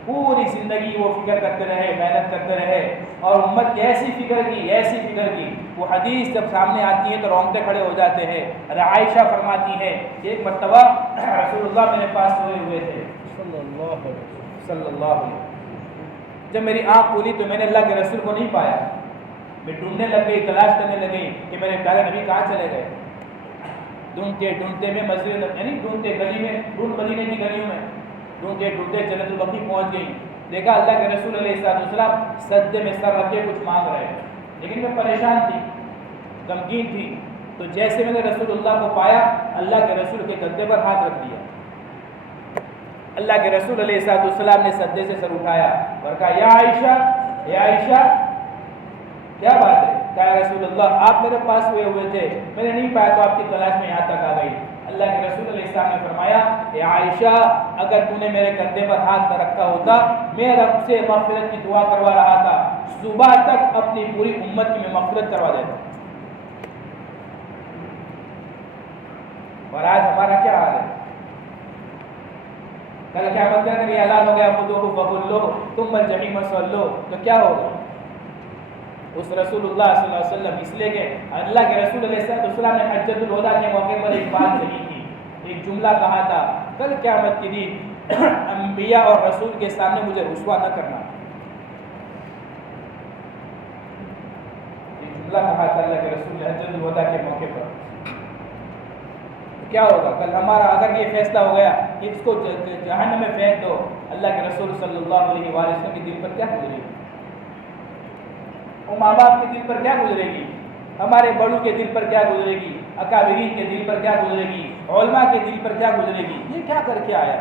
پوری زندگی وہ فکر کرتے رہے, محنت کرتے رہے اور امت کی ایسی فکر کی وہ حدیث جب سامنے آتی ہے تو رونگٹے کھڑے ہو جاتے ہیں. عائشہ فرماتی ہے ایک مرتبہ رسول اللہ میرے پاس سوئے ہوئے تھے صلی اللہ علیہ وسلم. جب میری آنکھ کھلی تو میں نے اللہ کے رسول کو نہیں پایا. میں ڈھونڈنے لگ گئی, تلاش کرنے لگی کہ میرے پیارے نبی کہاں چلے گئے. ڈھونڈتے میں مسجد یعنی ڈھونڈتے گلی میں, ڈھونڈ مدینے کی گلیوں میں ڈھونڈتے جنت البقیع پہنچ گئی. دیکھا اللہ کے رسول علیہ السلام سجدے میں سر رکھے کچھ مانگ رہے ہیں, لیکن میں پریشان تھی, غمگین تھی. تو جیسے میں نے رسول اللہ کو پایا, اللہ کے رسول کے گدے پر ہاتھ رکھ دیا. اللہ کے رسول علیہ السلام نے سجدے سے سر اٹھایا اور کہا یا عائشہ کیا بات ہے. کہا رسول اللہ آپ میرے پاس ہوئے تھے, میں نے نہیں پایا تو آپ کی تلاش میں یہاں تک آ گئی. اللہ کے رسول علیہ السلام نے فرمایا اے عائشہ اگر تو نے میرے کندھے پر ہاتھ نہ رکھا ہوتا میں رب سے مغفرت کی دعا کروا رہا تھا, صبح تک اپنی پوری امت کی میں مغفرت کروا دیتا. اور آج ہمارا کیا حال ہے. کل قیامت کے دن یہ اعلان ہو گیا خذوہ فغلوہ ثم الجحیم صلوہ, تو کیا ہوگا. اس رسول اللہ صلی اللہ علیہ وسلم اس لیے کہ اللہ کے رسول علیہ السلام نے حجۃ الوداع کے موقع پر ایک بات کہی تھی, ایک جملہ کہا تھا کل قیامت کے دن انبیاء اور رسول کے سامنے مجھے رسوا نہ کرنا. یہ جملہ کہا تھا اللہ کے رسول نے حجۃ الوداع کے موقع پر. کیا ہوگا کل ہمارا اگر یہ فیصلہ ہو گیا کہ اس کو جہنم میں پھینک دو, اللہ کے رسول صلی اللہ علیہ وسلم کے دل پر کیا گزرے گی. ماں باپ کے دل پر کیا گزرے گی, ہمارے بڑوں کے دل پر کیا گزرے گی, اکابرین کے دل پر کیا گزرے گی, علماء کے دل پر کیا گزرے گی. یہ کیا کر کے آیا.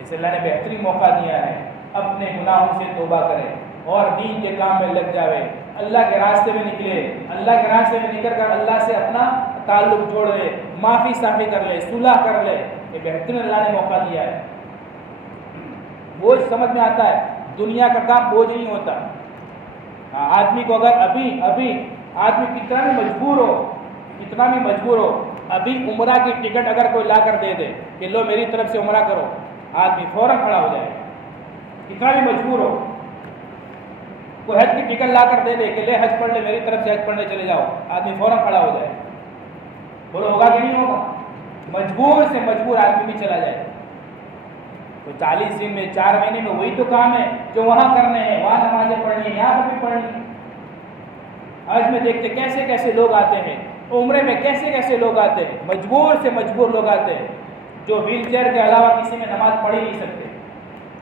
اس اللہ نے بہترین موقع دیا ہے, اپنے گناہوں سے توبہ کرے اور دین کے کام میں لگ جاوے, اللہ کے راستے میں نکلے, اللہ کے راستے میں نکل کر اللہ سے اپنا تعلق جوڑ لے, معافی صافی کر لے, صلح کر لے. یہ بہترین اللہ نے موقع دیا ہے. بوجھ سمجھ میں آتا ہے, دنیا کا کام بوجھ نہیں ہوتا. آدمی کو اگر ابھی آدمی کتنا بھی مجبور ہو ابھی عمرہ کی ٹکٹ اگر کوئی لا کر دے دے کہ لو میری طرف سے عمرہ کرو, آدمی فوراً کھڑا ہو جائے. کتنا بھی مجبور ہو, کوئی حج کی ٹکٹ لا کر دے دے کہ لے حج پڑھ لے, میری طرف سے حج پڑھنے چلے جاؤ, آدمی فوراً کھڑا ہو جائے. بولو ہوگا کہ نہیں ہوگا. مجبور سے مجبور آدمی بھی چلا جائے. تو 40 دن میں 4 مہینے میں وہی تو کام ہے جو وہاں کرنے ہیں, وہاں نمازیں پڑھنی ہیں, یہاں پر بھی پڑھنی ہے. آج میں دیکھتے کیسے کیسے لوگ آتے ہیں, عمرے میں کیسے کیسے لوگ آتے ہیں, مجبور سے مجبور لوگ آتے ہیں جو ویل چیئر کے علاوہ کسی میں نماز پڑھ ہی نہیں سکتے.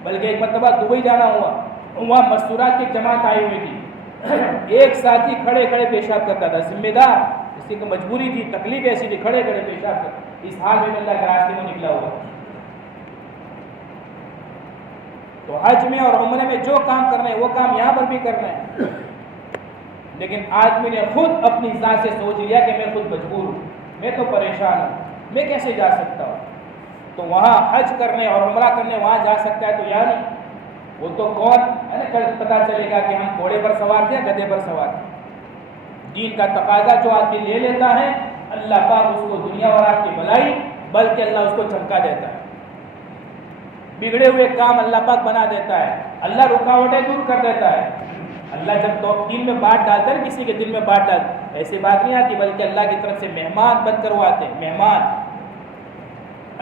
بلکہ ایک مرتبہ دبئی جانا ہوا, وہاں مستورات کی جماعت آئی ہوئی تھی. ایک ساتھی کھڑے کھڑے پیشاب کرتا تھا, ذمہ دار, اس کی مجبوری تھی, تکلیف ایسی تھی, کھڑے کھڑے پیشاب کرتا. اس حال میں اللہ کے راستے میں نکلا ہوا. تو حج میں اور عمرے میں جو کام کرنا ہے وہ کام یہاں پر بھی کرنا ہے. لیکن آدمی نے خود اپنی ذات سے سوچ لیا کہ میں خود مجبور ہوں, میں تو پریشان ہوں, میں کیسے جا سکتا ہوں. تو وہاں حج کرنے اور عمرہ کرنے وہاں جا سکتا ہے تو یا نہیں. وہ تو کون ہے نا, کل پتہ چلے گا کہ ہم گھوڑے پر سوار تھے, گدھے پر سوار تھے. دین کا تقاضا جو آدمی لے لیتا ہے, اللہ پاک اس کو دنیا اور آخرت کی بھلائی بلکہ اللہ اس کو چمکا دیتا ہے. بگڑے ہوئے کام اللہ پاک بنا دیتا ہے, اللہ رکاوٹیں دور کر دیتا ہے. اللہ جب دل میں بات ڈالتا ہے, کسی کے دل میں بات ڈالتا ہے, ایسی بات نہیں آتی, بلکہ اللہ کی طرف سے مہمان بن کر وہ آتے ہیں. مہمان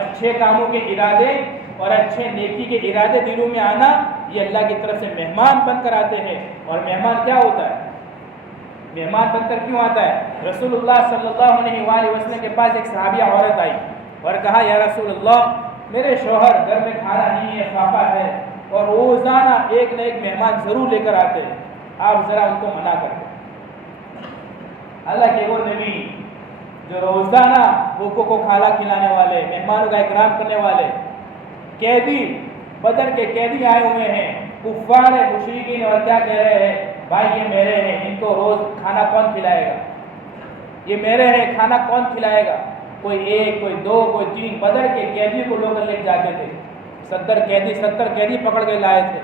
اچھے کاموں کے ارادے اور اچھے نیکی کے ارادے دلوں میں آنا, یہ اللہ کی طرف سے مہمان بن کر آتے ہیں. اور مہمان کیا ہوتا ہے, مہمان بن کر کیوں آتا ہے. رسول اللہ صلی اللہ علیہ وسلم کے پاس ایک صحابیہ عورت آئی اور کہا یا رسول اللہ میرے شوہر گھر میں کھانا نہیں ہے، فاقہ ہے، اور روزانہ ایک نہ ایک مہمان ضرور لے کر آتے ہیں، آپ ذرا ان کو منع کر دیں۔ اللہ کے وہ نبی جو روزانہ بھوکوں کو کھانا کھلانے والے، مہمانوں کا اکرام کرنے والے، قیدی بدر کے قیدی آئے ہوئے ہیں، کفار مشرکین، اور کیا کہہ رہے ہیں بھائی یہ میرے ہیں، ان کو روز کھانا کون کھلائے گا، یہ میرے ہیں، کھانا کون کھلائے گا؟ کوئی ایک، کوئی دو، کوئی تین، بدر کے قیدی کو لوگ لے جاتے تھے، 70 قیدی پکڑ کے لائے تھے،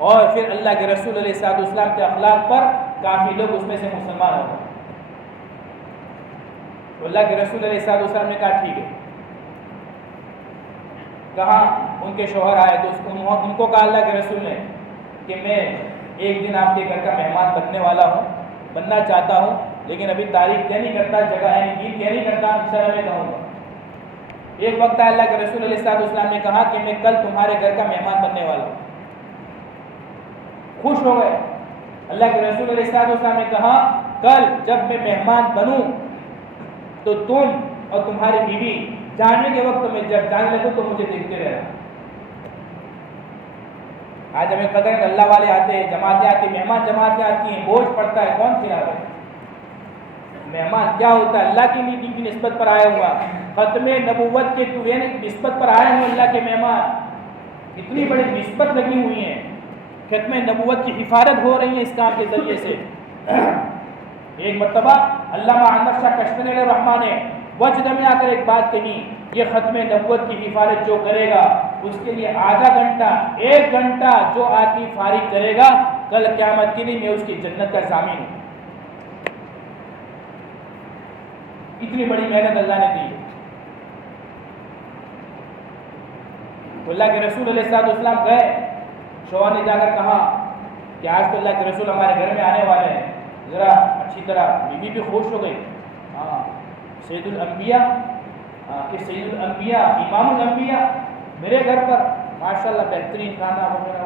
اور پھر اللہ کے رسول علیہ السلام کے اخلاق پر کافی لوگ اس میں سے مسلمان ہو گئے۔ تو اللہ کے رسول علیہ السلام نے کہا ٹھیک ہے، کہا ان کے شوہر آئے تو ان کو کہا اللہ کے رسول نے کہ میں ایک دن آپ کے گھر کا مہمان بننا چاہتا ہوں، لیکن ابھی تاریخ طے نہیں کرتا، جگہ یعنی دن طے نہیں کرتا، انشاءاللہ میں کہوں گا۔ ایک وقت اللہ کے رسول علیہ السلام نے کہا کہ میں کل تمہارے گھر کا مہمان بننے والا ہوں۔ خوش ہو گئے۔ اللہ کے رسول علیہ السلام نے کہا کل جب میں مہمان بنوں تو تم اور تمہاری بیوی جانے کے وقت میں جب جانے لگوں تو مجھے دیکھتے رہنا۔ آج ہمیں قدر ہے، اللہ والے آتے ہیں، جماعتیں آتی ہیں، مہمان جماعتیں آتی ہیں، بوجھ پڑتا ہے، کون کھلا رہے؟ مہمان کیا ہوتا ہے؟ اللہ کی نیکی کی نسبت پر آیا ہوا، ختم نبوت کے نسبت پر آئے ہوئے اللہ کے مہمان، اتنی بڑی نسبت لگی ہوئی ہیں، ختم نبوت کی حفاظت ہو رہی ہے اس کام کے ذریعے سے۔ ایک مرتبہ علامہ احمد شاہ کشمیری علیہ الرحمٰن نے وجد میں آ کر ایک بات کہی، یہ ختم نبوت کی حفاظت جو کرے گا اس کے لیے آدھا گھنٹہ، 1 گھنٹہ جو آدمی فارغ کرے گا کل قیامت کے دن میں اس کی جنت کا ضامن ہوں۔ اتنی بڑی محنت اللہ نے دی۔ تو اللہ کے رسول علیہ السلام گئے، شوہر نے جا کر کہا کہ آج تو اللہ کے رسول ہمارے گھر میں آنے والے ہیں، ذرا اچھی طرح، بیوی بھی خوش ہو گئی، سید الانبیاء سید الانبیاء امام الانبیاء میرے گھر پر ماشاءاللہ بہترین کھانا وغیرہ۔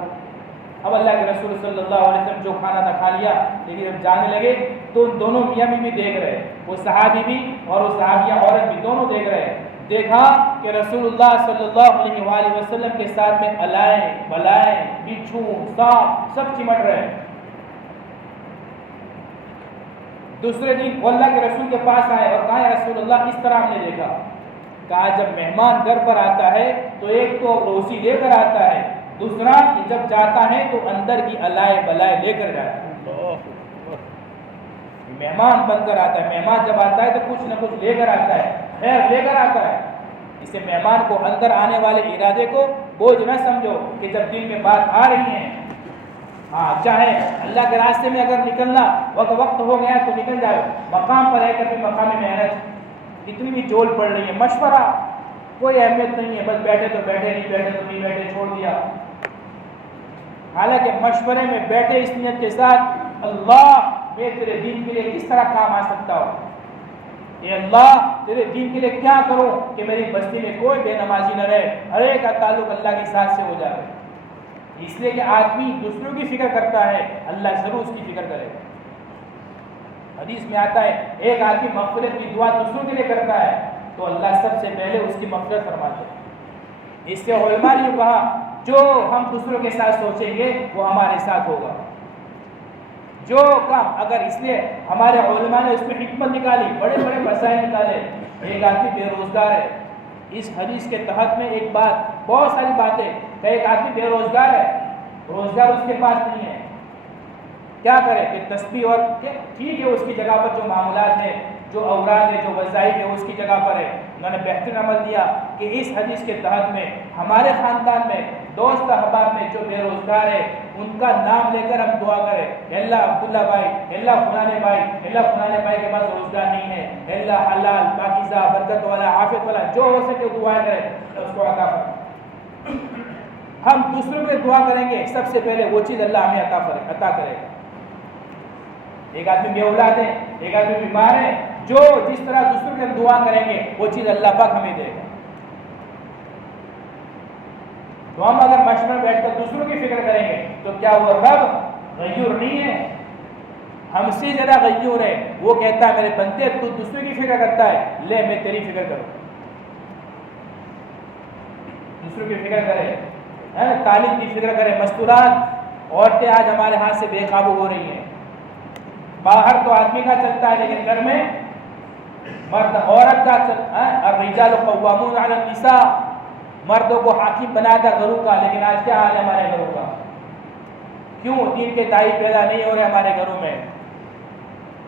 اب اللہ کے رسول صلی اللہ علیہ وسلم جو کھانا تھا کھا لیا، لیکن جب جانے لگے تو دونوں میاں بیوی دیکھ رہے، وہ صحابی بھی اور وہ صحابیہ عورت بھی، دونوں دیکھ رہے۔ دیکھا کہ رسول اللہ صلی اللہ علیہ وآلہ وسلم کے ساتھ میں الائیں بلائیں بچھو سانپ سب چمٹ رہے۔ دوسرے دن وہ اللہ کے رسول کے پاس آئے اور کہا یا رسول اللہ اس طرح ہم نے دیکھا۔ کہا جب مہمان گھر پر آتا ہے تو ایک تو روزی لے کر آتا ہے، دوسرا کہ جب جاتا ہے تو اندر کی الائے بلائے لے کر جاتا ہے۔ مہمان بن کر آتا ہے، مہمان جب آتا ہے تو کچھ نہ کچھ لے کر آتا ہے، خیر لے کر آتا ہے۔ اسے مہمان کو اندر آنے والے ارادے کو بوجھ نہ سمجھو کہ جب دل میں بات آ رہی ہے، چاہے اللہ کے راستے میں اگر نکلنا وقت ہو گیا تو نکل جائے، مقام پر رہ کر بھی مقام محنت، اتنی بھی جول پڑ رہی ہے، مشورہ کوئی اہمیت نہیں ہے، بس بیٹھے تو بیٹھے، نہیں بیٹھے تو نہیں بیٹھے، چھوڑ دیا۔ حالانکہ مشورے میں بیٹھے اس نیت کے ساتھ اللہ میں تیرے دین کے لیے کس طرح کام آ سکتا ہو، اے اللہ تیرے دین کے لیے کیا کروں کہ میری بستی میں کوئی بے نمازی نہ رہے، ہر ایک کا تعلق اللہ کی ذات سے ہو جائے۔ اس لیے کہ آدمی دوسروں کی فکر کرتا ہے، اللہ ضرور اس کی فکر کرے گا۔ حدیث میں آتا ہے ایک آدمی مغفرت کی دعا دوسروں کے لیے کرتا ہے تو اللہ سب سے پہلے اس کی مغفرت فرماتے ہیں۔ اس سے علماء نے کہا جو ہم دوسروں کے ساتھ سوچیں گے وہ ہمارے ساتھ ہوگا۔ جو کام اگر اس لیے ہمارے علماء نے اس میں حکمت نکالی، بڑے بڑے مسائل نکالے۔ ایک آدمی بے روزگار ہے، اس حدیث کے تحت میں ایک بات، بہت ساری باتیں کہ ایک آدمی بے روزگار ہے، روزگار اس کے پاس نہیں ہے، کیا کرے کہ تسبیح اور ٹھیک ہے اس کی جگہ پر جو معاملات ہیں، جو اوراد ہے، جو وظائف ہے اس کی جگہ پر ہے۔ انہوں نے بہترین عمل دیا کہ اس حدیث کے تحت میں ہمارے خاندان میں دوست احباب میں جو بے روزگار ہے ان کا نام لے کر ہم دعا کریں، اے اللہ عبداللہ بھائی، اے اللہ فلانے بھائی، اے اللہ فلانے بھائی کے پاس روزگار نہیں ہے، اے اللہ حلال پاکیزہ برکت والا عافیت والا جو ہو سکے دعائیں کریں اس کو عطا فرمائے۔ ہم دوسروں پہ دعا کریں گے، سب سے پہلے وہ چیز اللہ ہمیں عطا کرے گا۔ ایک آدمی بے اولاد ہے، ایک آدمی بیمار ہے، جو جس طرح دوسروں کے دعا کریں گے وہ چیز اللہ پاک ہمیں دے گا۔ تو ہم اگر مشورہ بیٹھ کر دوسروں کی فکر کریں گے تو کیا وہ رب غیور نہیں ہے؟ ہم سے زیادہ غیور ہے۔ وہ کہتا ہے میرے بندے تو دوسروں کی فکر کرتا ہے، لے میں تیری فکر کروں۔ دوسروں کی فکر کرے، تعلیم کی فکر کرے. مستورات عورتیں آج ہمارے ہاتھ سے بے قابو ہو رہی ہیں. باہر تو آدمی کا چلتا ہے لیکن گھر میں مرد عورت کا الرجال قوامون علی النساء، مردوں کو حاکم بنا تھا گھروں کا. لیکن آج کیا حال ہے ہمارے گھروں کا؟ کیوں دین کے داعی پیدا نہیں ہو رہے ہمارے گھروں میں؟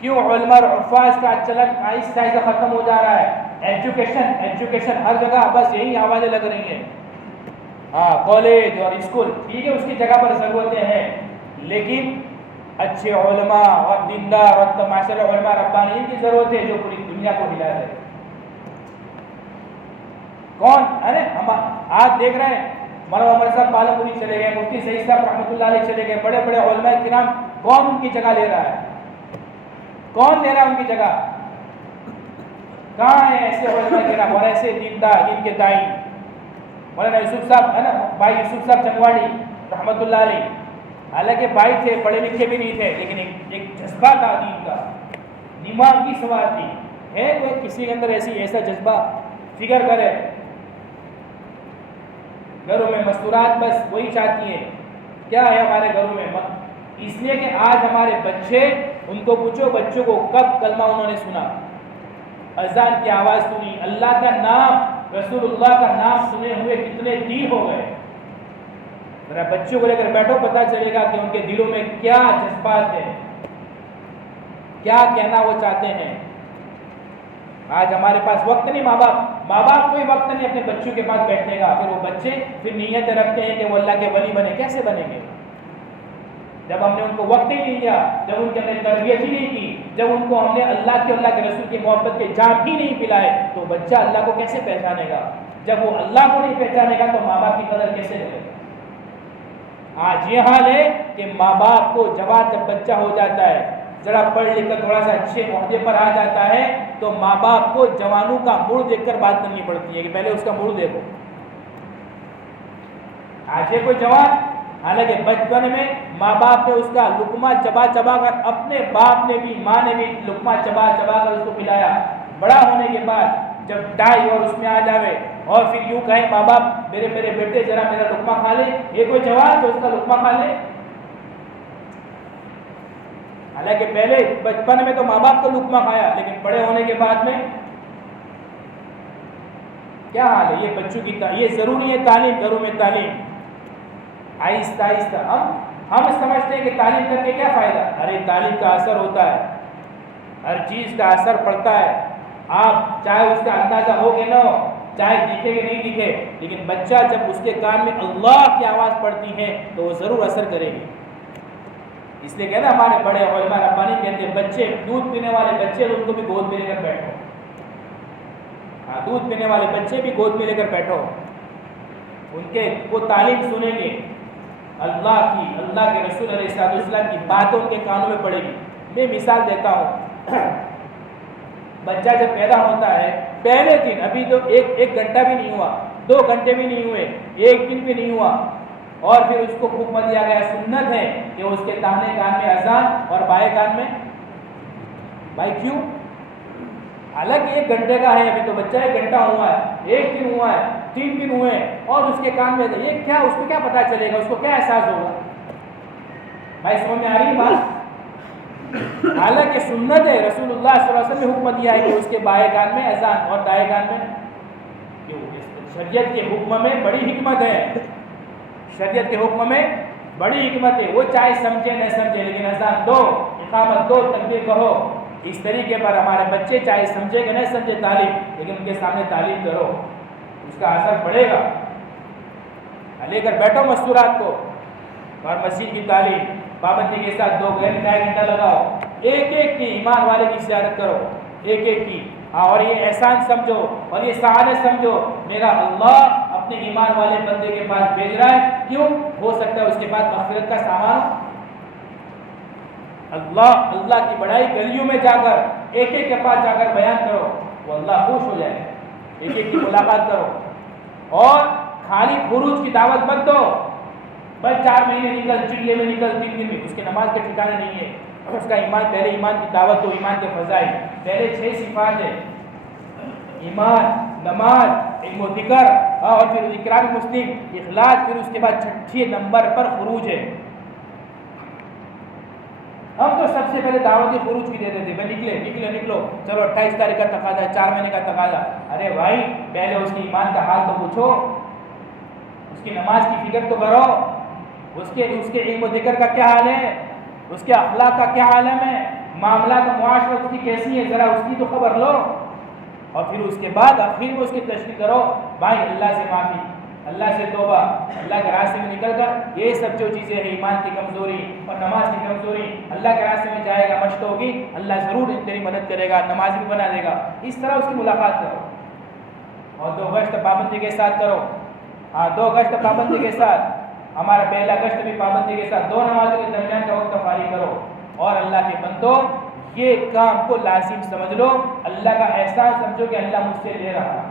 کیوں علماء اور حفاظ کا چلن آہستہ آہستہ ختم ہو جا رہا ہے؟ ایجوکیشن ہر جگہ بس یہی آوازیں لگ رہی ہیں. کالج اور اسکول ٹھیک ہے، اس کی جگہ پر ضرورتیں ہیں، لیکن اچھے علماء اور دیندار اور معاشرہ علماء ربانیین کی ضرورت ہے جو پوری دنیا کو ہلا دے. کون؟ ہم آج دیکھ رہے ہیں مولانا عمر صاحب پالپوری چلے گئے، مفتی سعید صاحب رحمۃ اللہ علیہ چلے گئے، بڑے بڑے علماء کرام. کون ان کی جگہ لے رہا ہے؟ کون لے رہا ہے ان کی جگہ؟ کہاں ہیں ایسے علماء کرام اور ایسے دیندار دین کے داعی؟ مولانا یوسف صاحب بھائی یوسف صاحب چنگواڑی رحمۃ اللہ علیہ، حالانکہ بھائی تھے، پڑھے لکھے بھی نہیں تھے، لیکن ایک جذبہ تھا دین کا، دماغ کی سوار تھی. ہے کوئی کسی کے اندر ایسا جذبہ؟ فکر کرے. گھروں میں مستورات بس وہی چاہتی ہیں. کیا ہے ہمارے گھروں میں؟ اس لیے کہ آج ہمارے بچے، ان کو پوچھو بچوں کو کب کلمہ انہوں نے سنا، اذان کی آواز سنی، اللہ کا نام، رسول اللہ کا نام سنے ہوئے کتنے دن ہو گئے. ذرا بچوں کو لے کر بیٹھو، پتہ چلے گا کہ ان کے دلوں میں کیا جذبات ہیں، کیا کہنا وہ چاہتے ہیں. آج ہمارے پاس وقت نہیں، ماں باپ کوئی وقت نہیں اپنے بچوں کے پاس بیٹھنے کا. پھر وہ بچے پھر نیتیں رکھتے ہیں کہ وہ اللہ کے ولی بنے. کیسے بنیں گے جب ہم نے ان کو وقت ہی نہیں دیا، جب ان کی ہم نے تربیت ہی نہیں کی، جب ان کو ہم نے اللہ کے رسول کی محبت کے جام ہی نہیں پلائے؟ تو بچہ اللہ کو کیسے پہچانے گا؟ جب وہ اللہ کو نہیں پہچانے گا تو ماں باپ کی قدر کیسے کرے گا؟ آج یہ حال ہے کہ ماں باپ کو جب بچہ ہو جاتا ہے، ذرا پڑھ لکھ کر تھوڑا سا اچھے عہدے پر آ جاتا ہے، تو ماں باپ کو جوانوں کا منہ دیکھ کر بات کرنی پڑتی ہے کہ پہلے اس کا منہ دیکھو. آج یہ کوئی جوان، حالانکہ بچپن میں ماں باپ نے اس کا لقمہ چبا کر، اپنے باپ نے بھی ماں نے بھی لقمہ چبا کر اس کو پلایا. بڑا ہونے کے بعد جب ڈائی اور اس میں آ جاوے اور پھر یوں کہیں ماں باپ میرے بیٹے ذرا میرا لقمہ کھا لے، یہ کوئی جوان جو اس کا لقمہ کھا لے؟ حالانکہ پہلے بچپن میں تو ماں باپ کو لقمہ کھایا، لیکن بڑے ہونے کے بعد میں کیا حال ہے؟ یہ بچوں کی یہ ضروری ہے تعلیم، گھروں میں تعلیم. آہستہ آہستہ ہم سمجھتے ہیں کہ تعلیم کر کے کیا فائدہ؟ ارے تعلیم کا اثر ہوتا ہے، ہر چیز کا اثر پڑتا ہے. آپ چاہے اس کا اندازہ ہو کہ نہ ہو، چاہے دکھے کہ نہیں دکھے، لیکن بچہ جب اس کے کان میں اللہ کی آواز پڑتی ہے تو وہ ضرور اثر کرے گی. اس لیے کہنا ہمارے بڑے علماء ربانی کہتے ہیں بچے، دودھ پینے والے بچے ان کو بھی گود میں لے کر بیٹھو. دودھ پینے والے بچے بھی گود میں لے کر بیٹھو، وہ تعلیم سنیں گے، اللہ کے رسول علیہ السلام کی باتوں ان کے کانوں میں پڑے گی. میں مثال دیتا ہوں، بچہ جب پیدا ہوتا ہے پہلے دن، ابھی تو ایک گھنٹہ بھی نہیں ہوا، 2 گھنٹے بھی نہیں ہوئے، 1 دن بھی نہیں ہوا، اور پھر اس کو حکم دیا گیا، سنت ہے کہ اس کے داہنے کان میں اذان اور بائیں کان میں. بھائی کیوں؟ حالانکہ 1 گھنٹے کا ہے، ابھی تو بچہ 1 گھنٹہ ہوا ہے، 1 دن ہوا ہے، 3 دن ہوئے، اور اس کے کان میں یہ کیا؟ اس کو کیا پتا چلے گا؟ اس کو کیا احساس ہوگا؟ بھائی سمجھ میں آ رہی بات؟ حالانکہ سنت ہے، رسول اللہ صلی اللہ علیہ وسلم نے حکم دیا ہے کہ اس کے بائیں کان میں اذان اور دائیں کان میں. شریعت کے حکم میں بڑی حکمت ہے، شریعت کے حکم میں بڑی حکمت ہے. وہ چاہے سمجھے نہ سمجھے، لیکن اذان دو، اقامت دو، تکبیر کہو. اس طریقے پر ہمارے بچے چاہے سمجھے کہ نہیں سمجھے تعلیم، لیکن ان کے سامنے تعلیم کرو، اس کا اثر پڑے گا. لے کر بیٹھو مستورات کو، اور مسجد کی تعلیم پابندی کے ساتھ 2 گھنٹہ لگاؤ، ایک کی ایمان والے کی زیارت کرو، ایک کی. اور یہ احسان سمجھو اور یہ سعادت سمجھو، میرا اللہ اپنے ایمان والے بندے کے پاس بھیج رہا ہے. کیوں؟ ہو سکتا ہے اس کے پاس مغفرت کا سامان ہو. اللہ کی بڑائی گلیوں میں جا کر، ایک کے پاس جا کر بیان کرو، وہ اللہ خوش ہو جائے. ایک کی ملاقات کرو، اور خالی خروج کی دعوت مت دو. بس 4 مہینے نکل، چلے میں نکل، 3 دن میں، اس کے نماز کے ٹھکانے نہیں ہے. اس کا ایمان، پہلے ایمان کی دعوت دو، ایمان کے فضائل. پہلے 6 صفات ہے: ایمان، نماز، علم و ذکر، اور پھر اقرار مسلم اخلاص، پھر اس کے بعد 6 نمبر پر خروج ہے۔ ہم تو سب سے پہلے دعوتی خروج کی دیتے تھے، بھائی نکلو، چلو 28 تاریخ کا تقاضا ہے، 4 مہینے کا تقاضا۔ ارے بھائی پہلے اس کی ایمان کا حال تو پوچھو، اس کی نماز کی فکر تو کرو، اس کے علم و ذکر کا کیا حال ہے، اس کے اخلاق کا کیا عالم ہے، معاملات و معاشرت اس کی کیسی ہے، ذرا اس کی تو خبر لو۔ اور پھر اس کے بعد آخر میں اس کی تشریح کرو، بھائی اللہ سے معافی، اللہ سے توبہ، اللہ کے راستے میں نکل کر یہ سب جو چیزیں ہیں، ایمان کی کمزوری اور نماز کی کمزوری، اللہ کے راستے میں جائے گا، مشق ہوگی، اللہ ضرور تیری مدد کرے گا، نماز بھی بنا دے گا۔ اس طرح اس کی ملاقات کرو، اور 2 گشت پابندی کے ساتھ کرو۔ 2 گشت پابندی کے ساتھ، ہمارا پہلا گشت بھی پابندی کے ساتھ، 2 نمازوں کے درمیان کا وقت فارغ کرو۔ اور اللہ کے بندو یہ کام کو لازم سمجھ لو، اللہ کا احسان سمجھو کہ اللہ مجھ سے لے رہا ہے۔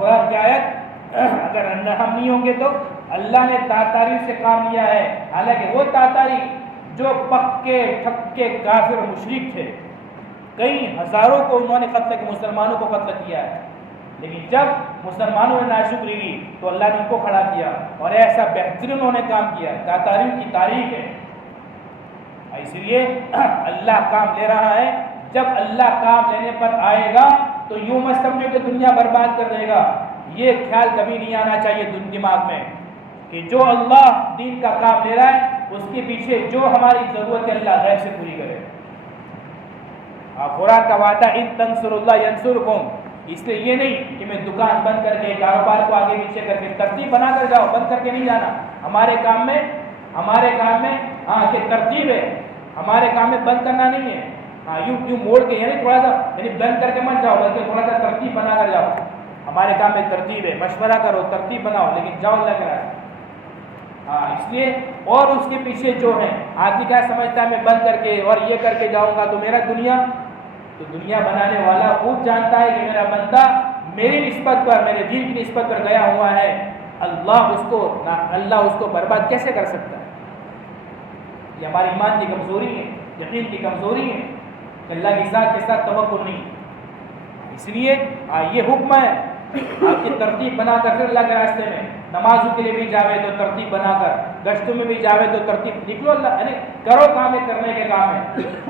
قرآن کی آیت، اگر ہم نہیں ہوں گے تو اللہ نے تاتاری سے کام لیا ہے، حالانکہ وہ تاتاری جو پکے ٹھکے کافر و مشرک تھے، کئی ہزاروں کو انہوں نے قتل کیا، مسلمانوں کو قتل کیا ہے، لیکن جب مسلمانوں نے ناشکری کی تو اللہ نے ان کو کھڑا کیا، اور ایسا بہترین انہوں نے کام کیا، تاتاریوں کی تاریخ ہے۔ اس لیے اللہ کام لے رہا ہے، جب اللہ کام لینے پر آئے گا تو یوں مت سمجھو کہ دنیا برباد کر دے گا۔ یہ خیال کبھی نہیں آنا چاہیے دماغ میں کہ جو اللہ دین کا کام لے رہا ہے اس کے پیچھے جو ہماری ضرورت ہے اللہ غیب سے پوری کرے۔ قرآن کا وعدہ ان تنصر اللہ ینصرکم، اس لیے یہ نہیں کہ میں دکان بند کر کے کاروبار کو آگے پیچھے کر کے ترتیب بنا کر جاؤ، بند کر کے نہیں جانا۔ ہمارے کام میں کہ ترتیب ہے، ہمارے کام میں بند کرنا نہیں ہے، یوں موڑ کے، یعنی تھوڑا سا بند کر کے مت جاؤ، بلکہ تھوڑا سا ترتیب بنا کر جاؤ۔ ہمارے کام میں ترتیب ہے، مشورہ کرو، ترتیب بناؤ، لیکن جاؤ اللہ کے راستے۔ اس لیے اور اس کے پیچھے جو ہے آدمی کیا سمجھتا ہے میں بند کر کے اور یہ کر کے جاؤں گا تو میرا دنیا بنانے والا خوب جانتا ہے کہ میرا بندہ میری نسبت پر، میرے دین کی نسبت پر گیا ہوا ہے، اللہ اس کو برباد کیسے کر سکتا ہے؟ یہ ہماری ایمان کی کمزوری ہے، یقین کی کمزوری ہے کہ اللہ کی ذات کے ساتھ توکل نہیں۔ اس لیے یہ حکم ہے کہ ترتیب بنا کر پھر اللہ کے راستے میں، نمازوں کے لیے بھی جاوے تو ترتیب بنا کر، گشتوں میں بھی جاوے تو ترتیب، نکلو اللہ، یعنی کرو کام ہے، کرنے کے کام ہے،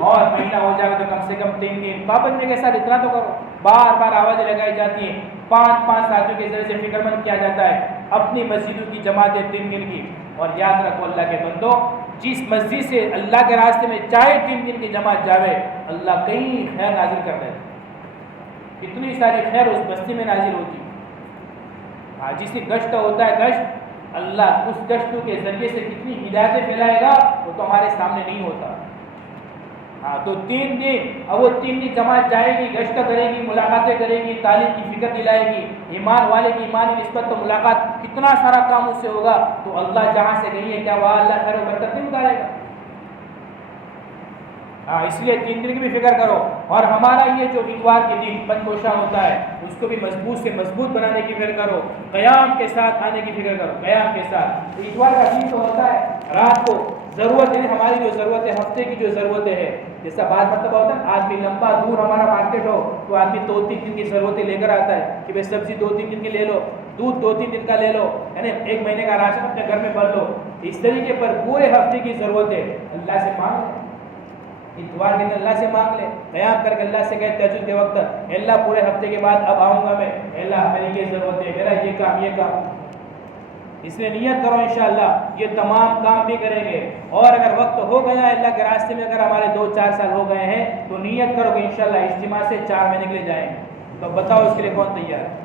اور مہینہ ہو جائے تو کم سے کم 3 دن پابندی کے ساتھ اتنا تو کرو۔ بار بار آوازیں لگائی جاتی ہیں، 5 ساتھیوں کے ذریعے سے فکر مند کیا جاتا ہے اپنی مسجدوں کی جماعتیں 3 دن کی، اور یاد رکھو اللہ کے بندو، جس مسجد سے اللہ کے راستے میں چاہے 3 دن کی جماعت جاوے، اللہ کئی خیر نازل کر دے، اتنی ساری خیر اس بستی میں نازل ہوتی ہے۔ جس کی گشت ہوتا ہے، گشت اللہ اس گشتوں کے ذریعے سے کتنی ہدایتیں پھیلائے گا وہ تو ہمارے سامنے نہیں ہوتا۔ تو 3 دن، اب وہ 3 دن جماعت جائے گی، گشت کرے گی، ملاقاتیں کرے گی، تعلیم کی فکر دلائے گی، ایمان والے کی ایمانی نسبت تو ملاقات، کتنا سارا کام اس سے ہوگا، تو اللہ جہاں سے گئی ہے کیا وہاں اللہ خیر و برکت نہیں اتارے گا؟ اس لیے 3 دن کی بھی فکر کرو، اور ہمارا یہ جو اتوار کے دن پنجوشا ہوتا ہے اس کو بھی مضبوط سے مضبوط بنانے کی فکر کرو، قیام کے ساتھ آنے کی فکر کرو، قیام کے ساتھ۔ اتوار کا دن تو ہوتا ہے رات کو ضرورت ہے، ہماری جو ضرورت ہے، ہفتے کی جو ضرورتیں ہے، جیسا بعض مرتبہ ہوتا ہے آدمی لمبا دور ہمارا مارکیٹ ہو تو آدمی 2-3 دن کی ضرورتیں لے کر آتا ہے کہ بھائی سبزی 2-3 دن کی لے لو، دودھ 2-3 دن کا لے لو، یعنی 1 مہینے کا راشن اپنے گھر میں بھر لو۔ اس طریقے پر پورے ہفتے کی ضرورتیں اللہ سے مانگ لیں، اتوار کے دن اللہ سے مانگ لے، قیام کر کے اللہ سے کہے تہجد کے وقت، اللہ پورے ہفتے کے بعد اب آؤں گا میں، اللہ میری یہ ضرورت ہے، میرا یہ کام، اس لیے نیت کرو انشاءاللہ یہ تمام کام بھی کریں گے۔ اور اگر وقت ہو گیا ہے اللہ کے راستے میں، اگر ہمارے 2-4 سال ہو گئے ہیں تو نیت کرو کہ انشاءاللہ اجتماع سے 4 مہینے کے لیے جائیں گے، تو بتاؤ اس کے لیے کون تیار ہے؟